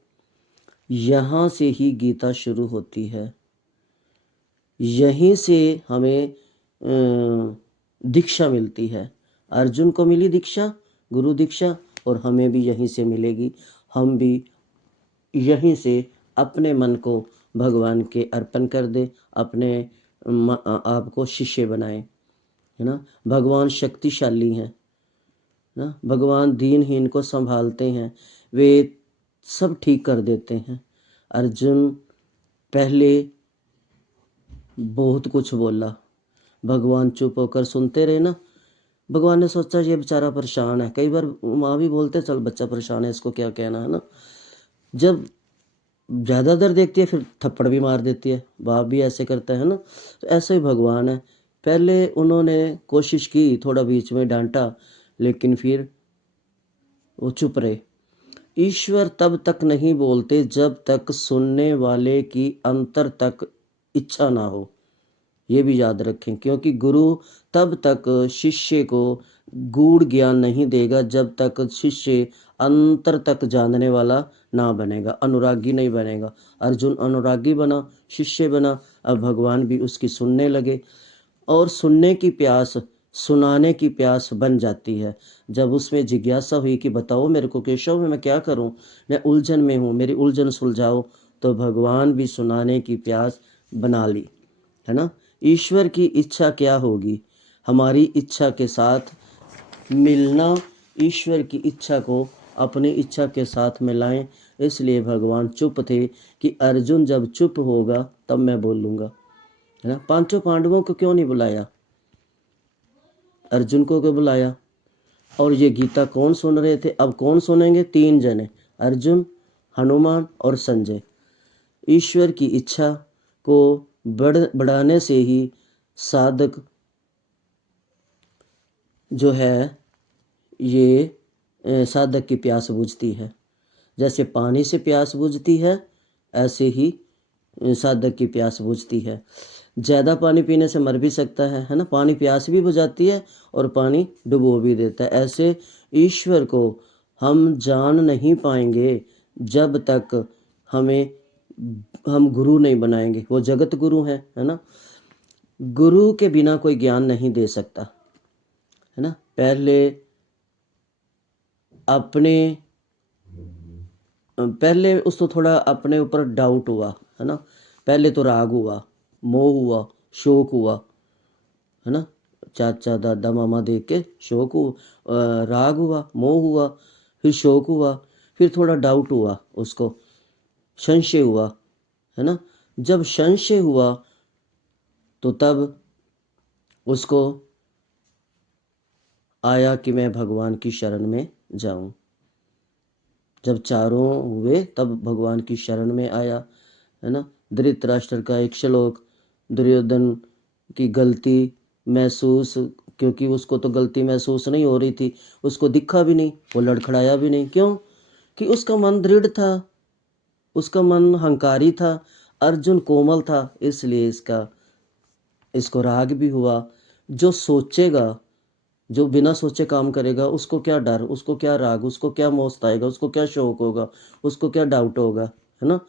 यहाँ से ही गीता शुरू होती है, यहीं से हमें दीक्षा मिलती है। अर्जुन को मिली दीक्षा, गुरु दीक्षा, और हमें भी यहीं से मिलेगी। हम भी यहीं से अपने मन को भगवान के अर्पण कर दे, अपने आप को शिष्य बनाए, है ना। भगवान शक्तिशाली हैं ना, भगवान दीनहीन को संभालते हैं, वे सब ठीक कर देते हैं। अर्जुन पहले बहुत कुछ बोला, भगवान चुप होकर सुनते रहे ना। भगवान ने सोचा ये बेचारा परेशान है। कई बार माँ भी बोलते चल बच्चा परेशान है, इसको क्या कहना, है ना। जब ज़्यादा दर्द देखती है फिर थप्पड़ भी मार देती है, बाप भी ऐसे करता है ना। तो ऐसे ही भगवान है, पहले उन्होंने कोशिश की, थोड़ा बीच में डांटा, लेकिन फिर वो चुप रहे। ईश्वर तब तक नहीं बोलते जब तक सुनने वाले की अंतर तक इच्छा ना हो, ये भी याद रखें। क्योंकि गुरु तब तक शिष्य को गूढ़ ज्ञान नहीं देगा जब तक शिष्य अंतर तक जानने वाला ना बनेगा, अनुरागी नहीं बनेगा। अर्जुन अनुरागी बना, शिष्य बना, अब भगवान भी उसकी सुनने लगे, और सुनने की प्यास सुनाने की प्यास बन जाती है। जब उसमें जिज्ञासा हुई कि बताओ मेरे को केशव, मैं क्या करूं, मैं उलझन में हूं, मेरी उलझन सुलझाओ, तो भगवान भी सुनाने की प्यास बना ली, है ना। ईश्वर की इच्छा क्या होगी, हमारी इच्छा के साथ मिलना, ईश्वर की इच्छा को अपनी इच्छा के साथ मिलाएं। इसलिए भगवान चुप थे कि अर्जुन जब चुप होगा तब मैं बोलूँगा, है ना। पांचों पांडवों को क्यों नहीं बुलाया, अर्जुन को क्यों बुलाया। और ये गीता कौन सुन रहे थे, अब कौन सुनेंगे, 3 जने, अर्जुन, हनुमान और संजय। ईश्वर की इच्छा को बढ़ाने से ही साधक जो है ये साधक की प्यास बुझती है। जैसे पानी से प्यास बुझती है, ऐसे ही साधक की प्यास बुझती है। ज़्यादा पानी पीने से मर भी सकता है ना। पानी प्यास भी बुझाती है और पानी डुबो भी देता है। ऐसे ईश्वर को हम जान नहीं पाएंगे जब तक हम गुरु नहीं बनाएंगे। वो जगत गुरु हैं, है ना। गुरु के बिना कोई ज्ञान नहीं दे सकता, है ना। पहले उसको थोड़ा अपने ऊपर डाउट हुआ, है ना। पहले तो राग हुआ, मोह हुआ, शोक हुआ, है ना। चाचा दादा मामा देख के शोक हुआ, राग हुआ, मोह हुआ, फिर शोक हुआ, फिर थोड़ा डाउट हुआ, उसको संशय हुआ, है ना। जब संशय हुआ तो तब उसको आया कि मैं भगवान की शरण में जाऊं। जब चारों हुए तब भगवान की शरण में आया, है ना। धृतराष्ट्र का एक श्लोक, दुर्योधन की गलती महसूस, क्योंकि उसको तो गलती महसूस नहीं हो रही थी, उसको दिखा भी नहीं, वो लड़खड़ाया भी नहीं। क्यों? कि उसका मन दृढ़ था, उसका मन हंकारी था। अर्जुन कोमल था, इसलिए इसको राग भी हुआ। जो सोचेगा, जो बिना सोचे काम करेगा, उसको क्या डर, उसको क्या राग, उसको क्या मोह आएगा, उसको क्या शौक होगा, उसको क्या डाउट होगा, है ना।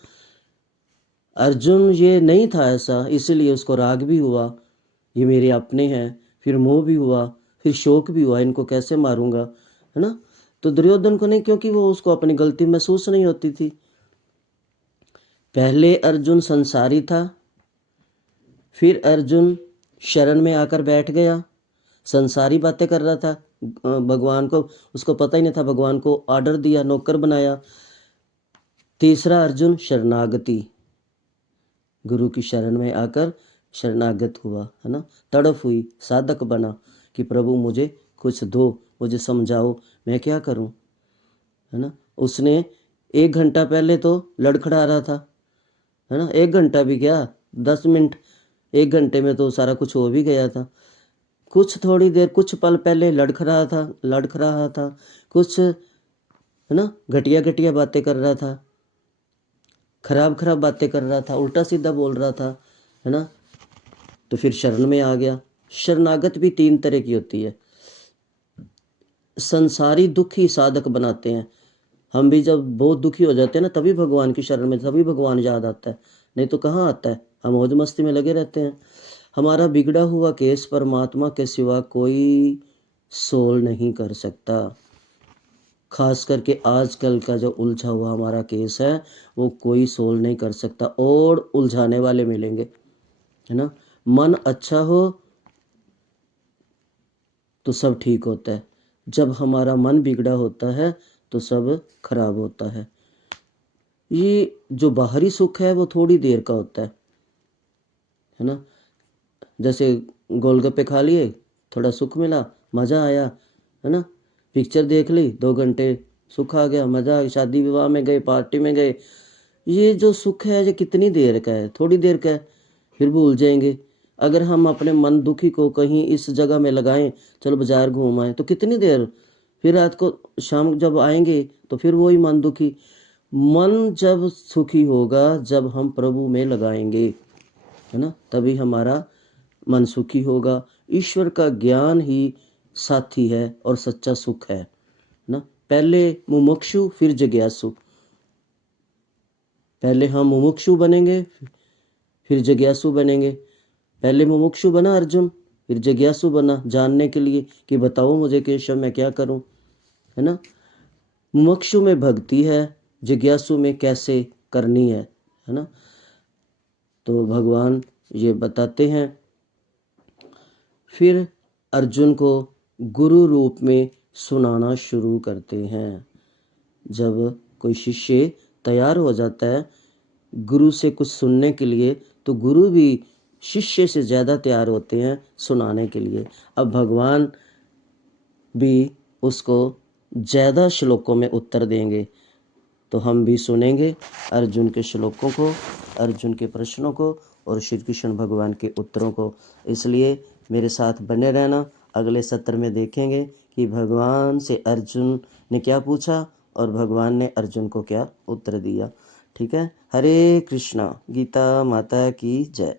अर्जुन ये नहीं था ऐसा, इसीलिए उसको राग भी हुआ, ये मेरे अपने हैं, फिर मोह भी हुआ, फिर शोक भी हुआ, इनको कैसे मारूंगा, है ना। तो दुर्योधन को नहीं, क्योंकि वो उसको अपनी गलती महसूस नहीं होती थी। पहले अर्जुन संसारी था, फिर अर्जुन शरण में आकर बैठ गया, संसारी बातें कर रहा था। भगवान को उसको पता ही नहीं था, भगवान को ऑर्डर दिया, नौकर बनाया। तीसरा अर्जुन शरणागति, गुरु की शरण में आकर शरणागत हुआ, है ना। तड़फ हुई, साधक बना कि प्रभु मुझे कुछ दो, मुझे समझाओ, मैं क्या करूं, है ना। उसने 1 घंटा पहले तो लड़खड़ा रहा था, है ना। 1 घंटा भी क्या, 10 मिनट, 1 घंटे में तो सारा कुछ हो भी गया था। कुछ थोड़ी देर, कुछ पल पहले लड़ख रहा था, कुछ, है ना, घटिया घटिया बातें कर रहा था, खराब खराब बातें कर रहा था, उल्टा सीधा बोल रहा था, है ना। तो फिर शरण में आ गया। शरणागत भी 3 तरह की होती है। संसारी दुख ही साधक बनाते हैं। हम भी जब बहुत दुखी हो जाते हैं ना, तभी भगवान की शरण में, तभी भगवान याद आता है, नहीं तो कहाँ आता है। हम मौज मस्ती में लगे रहते हैं। हमारा बिगड़ा हुआ केस परमात्मा के सिवा कोई सोल्व नहीं कर सकता। खास करके आजकल का जो उलझा हुआ हमारा केस है, वो कोई सोल्व नहीं कर सकता, और उलझाने वाले मिलेंगे, है ना। मन अच्छा हो तो सब ठीक होता है, जब हमारा मन बिगड़ा होता है तो सब खराब होता है। ये जो बाहरी सुख है वो थोड़ी देर का होता है ना। जैसे गोलगप्पे खा लिए, थोड़ा सुख मिला, मज़ा आया, है ना। पिक्चर देख ली, 2 घंटे सुख आ गया, मज़ा आ गया। शादी विवाह में गए, पार्टी में गए, ये जो सुख है ये कितनी देर का है, थोड़ी देर का है, फिर भूल जाएंगे। अगर हम अपने मन दुखी को कहीं इस जगह में लगाएं, चलो बाजार घूम आए, तो कितनी देर, फिर रात को शाम जब आएंगे तो फिर वही मन दुखी। मन जब सुखी होगा जब हम प्रभु में लगाएंगे, है ना, तभी हमारा मन सुखी होगा। ईश्वर का ज्ञान ही साथी है और सच्चा सुख है ना। पहले मुमुक्षु फिर जिज्ञासु, पहले हम मुमुक्षु बनेंगे फिर जिज्ञासु बनेंगे। पहले मुमुक्षु बना अर्जुन, फिर जिज्ञासु बना जानने के लिए कि बताओ मुझे केशव मैं क्या करूं, है ना। मुमुक्षु में भक्ति है, जिज्ञासु में कैसे करनी है ना। तो भगवान ये बताते हैं। फिर अर्जुन को गुरु रूप में सुनाना शुरू करते हैं। जब कोई शिष्य तैयार हो जाता है गुरु से कुछ सुनने के लिए, तो गुरु भी शिष्य से ज़्यादा तैयार होते हैं सुनाने के लिए। अब भगवान भी उसको ज़्यादा श्लोकों में उत्तर देंगे, तो हम भी सुनेंगे अर्जुन के श्लोकों को, अर्जुन के प्रश्नों को और श्री कृष्ण भगवान के उत्तरों को। इसलिए मेरे साथ बने रहना। अगले सत्र में देखेंगे कि भगवान से अर्जुन ने क्या पूछा और भगवान ने अर्जुन को क्या उत्तर दिया। ठीक है। हरे कृष्णा। गीता माता की जय।